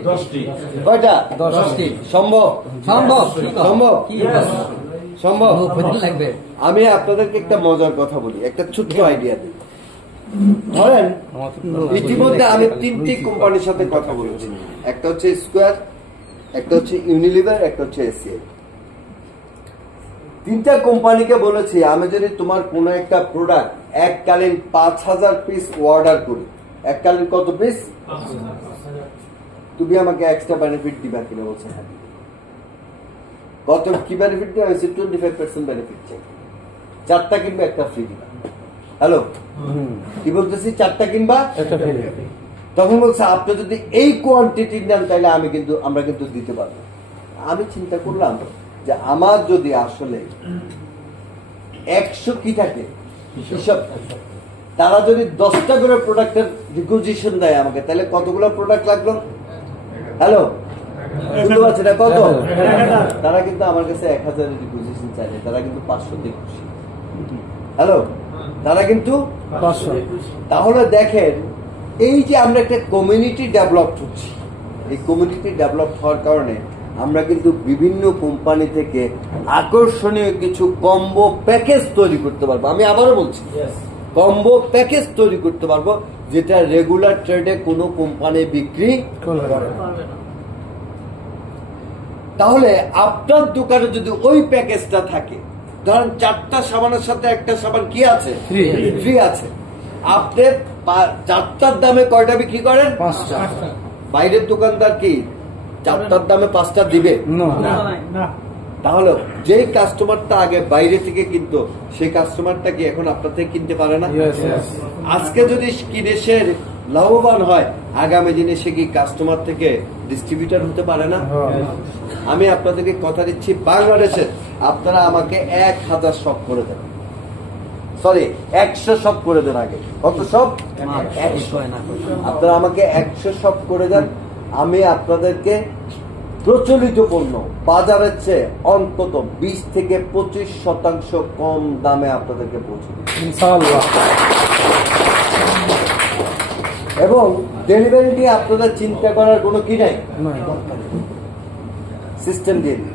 কয়টা? 10টি। সম্ভব? সম্ভব? সম্ভব? সম্ভব লাগবে। আমি আপনাদেরকে একটা মজার কথা বলি, একটা ছোট্ট আইডিয়া দিই। ধরেন ইতিমধ্যে আমি 3টি কোম্পানির সাথে কথা বলেছি। একটা হচ্ছে স্কোয়ার, একটা হচ্ছে ইউনিলিভার, একটা হচ্ছে এসিআই। 3টা কোম্পানিকে বলেছি আমি যদি তোমার কোন একটা প্রোডাক্ট এককালীন 5,000 পিস অর্ডার করি, এককালীন কত পিস? তুমি আমাকে এক্সট্রা বেনিফিট দিবা কিনা? বলছে হ্যাঁ। কত কি বেনিফিট দেওয়া হয়েছে? 25% বেনিফিট চাই। 4টা কিনবা একটা ফ্রি দিবা। হ্যালো, কি বলতেছি? 4টা কিনবা একটা ফ্রি। তখন বলছে আপনি যদি এই কোয়ান্টিটি নেন তাহলে আমরা কিন্তু দিতে পারবো। আমি চিন্তা করলাম যে আমার যদি আসলে 100 কি থাকে হিসাব, তারা যদি 10টা করে প্রোডাক্টের রিকুইজিশন দেয় আমাকে, তাহলে কতগুলো প্রোডাক্ট লাগলো? হ্যালো, বুঝতে পারছি না কত? তারা কিন্তু আমার কাছে 1,000 রিকুইজিশন চাইলে তারা কিন্তু 500-তে খুশি। হ্যালো, তারা কিন্তু 500 তাহলে দেখেন এই যে আমরা একটা কমিউনিটি ডেভেলপ হচ্ছি, এই কমিউনিটি ডেভেলপ হওয়ার কারণে আমরা কিন্তু বিভিন্ন কোম্পানি থেকে আকর্ষণীয় কিছু কম্বো প্যাকেজ তৈরি করতে পারবো। আমি আবারও বলছি, কম্বো প্যাকেজ তৈরি করতে পারবো যেটা রেগুলার ট্রেডে কোনো কোম্পানি বিক্রি করবে তাহলে আপনার দোকানে যদি ওই প্যাকেজটা থাকে, ধরেন 4টা সাবানের সাথে একটা সাবান কি আছে, ফ্রি আছে, আপনি 4টার দামে কয়টা বিক্রি করেন? 5টা। বাইরের দোকানদার কি 4টার দামে 5টা দিবে? না। তাহলে যেই কাস্টমারটা আগে বাইরে থেকে কিনতো সেই কাস্টমারটা কি এখন আপনার থেকে কিনতে পারে না? আজকে যদি কিনে সে লাভবান হয়, আগামী দিনে সে কি কাস্টমার থেকে ডিস্ট্রিবিউটর হতে পারে না? আমি আপনাদেরকে কথা দিচ্ছি, বাংলাদেশে আপনারা আমাকে 1000 শপ করে দেন, সরি 100 শপ করে দেন। আগে কত শপ? 100। আপনারা আমাকে 100 শপ করে দেন, আমি আপনাদেরকে প্রচলিত পণ্য বাজারের চেয়ে অন্তত 20-25% কম দামে আপনাদেরকে পৌঁছে দেব ইনশাআল্লাহ। এবং ডেলিভারি নিয়ে আপনাদের চিন্তা করার কোনো কি নাই, সিস্টেম দিয়ে দিব।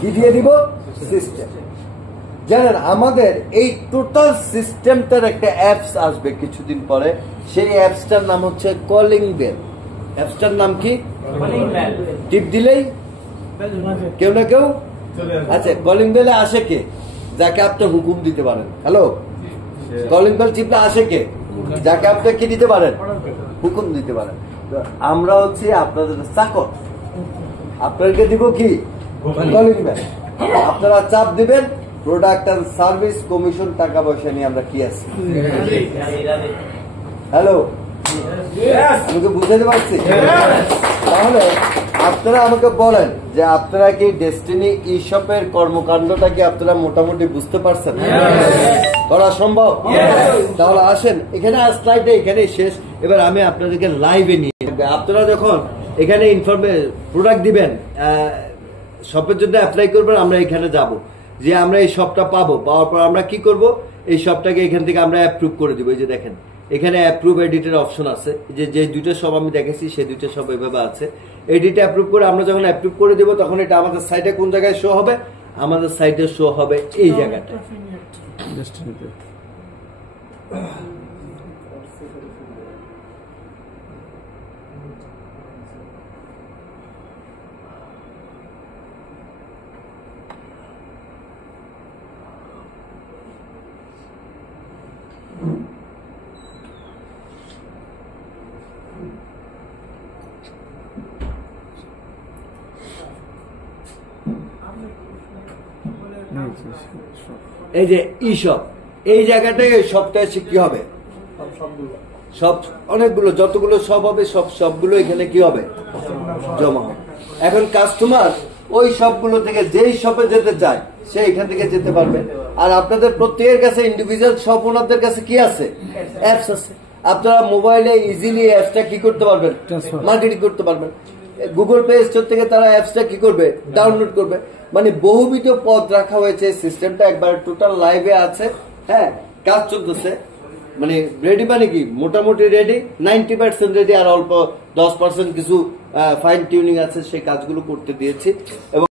কি দিয়ে দিব? সিস্টেম। জানেন আমাদের এই টোটাল সিস্টেমটার একটা অ্যাপস আসবে কিছুদিন পরে, সেই অ্যাপসটার নাম হচ্ছে কলিং বেল। অ্যাপসটার নাম কি? টিপ দিলেই কেউ না কেউ, আচ্ছা কলিং বেলে আসে কে? যাকে আপনি হুকুম দিতে পারেন। হ্যালো, কলিং বেল টিপলে আসে কে? যাকে আপনি কি দিতে পারেন? হুকুম দিতে পারেন। আমরা হচ্ছে আপনাদের চাকর, আপনাদেরকে দিব কি? Calling bell. আপনারা চাপ দিবেন, প্রোডাক্ট এন্ড সার্ভিস, কমিশন, টাকা পয়সা নিয়ে আমরা কি আছি। হ্যালো, আমাকে বুঝাতে পারছি? তাহলে আপনারা আমাকে বলেন যে আপনারা কি ডেস্টিনি ই শপের কর্মকাণ্ডটা কি আপনারা মোটামুটি বুঝতে পারছেন? করা সম্ভব? তাহলে আসেন, এখানে স্লাইডটা এখানেই শেষ। এবার আমি আপনাদেরকে লাইভে নিয়ে, আপনারা যখন এখানে প্রোডাক্ট দিবেন, শপের জন্য অ্যাপ্লাই করবেন, আমরা এখানে যাব, যে আমরা এই শপটা পাবো, পাওয়ার পর আমরা কি করব, এই শপটাকে এখান থেকে আমরা অ্যাপ্রুভ করে দিব। এই যে দেখেন এখানে অ্যাপ্রুভ এডিটের অপশন আছে, যে দুইটা সব আমি দেখেছি সেই দুইটা সব এভাবে আছে। এডিটে অ্যাপ্রুভ করে আমরা যখন অ্যাপ্রুভ করে দেব, তখন এটা আমাদের সাইটে কোন জায়গায় শো হবে? আমাদের সাইটে শো হবে এই জায়গাটা। এই যে ই শপ, এই জায়গাটায় সবটা এসে কি হবে? সব অনেকগুলো যতগুলো সব হবে সবগুলো এখানে কি হবে? জমা হবে। এখন কাস্টমার ওই সবগুলো থেকে যেই শপে যেতে চায় সে এখান থেকে যেতে পারবে। আর আপনাদের প্রত্যেকের কাছে ইন্ডিভিজুয়াল শপ ওনারদের কাছে কি আছে? অ্যাপস আছে। আপনারা মোবাইলে ইজিলি অ্যাপসটা কি করতে পারবেন? মার্কেটিং করতে পারবেন। গুগল প্লে স্টোর থেকে তারা অ্যাপসটা কি করবে? ডাউনলোড করবে। মানে বহুবিধ পদ রাখা হয়েছে, সিস্টেমটা একবার টোটাল লাইভে আছে। হ্যাঁ, কাজ চলতেছে, মানে রেডি, মানে কি মোটামুটি রেডি, 90% রেডি, আর অল্প 10% কিছু ফাইন টিউনিং আছে, সেই কাজগুলো করতে দিয়েছি। এবং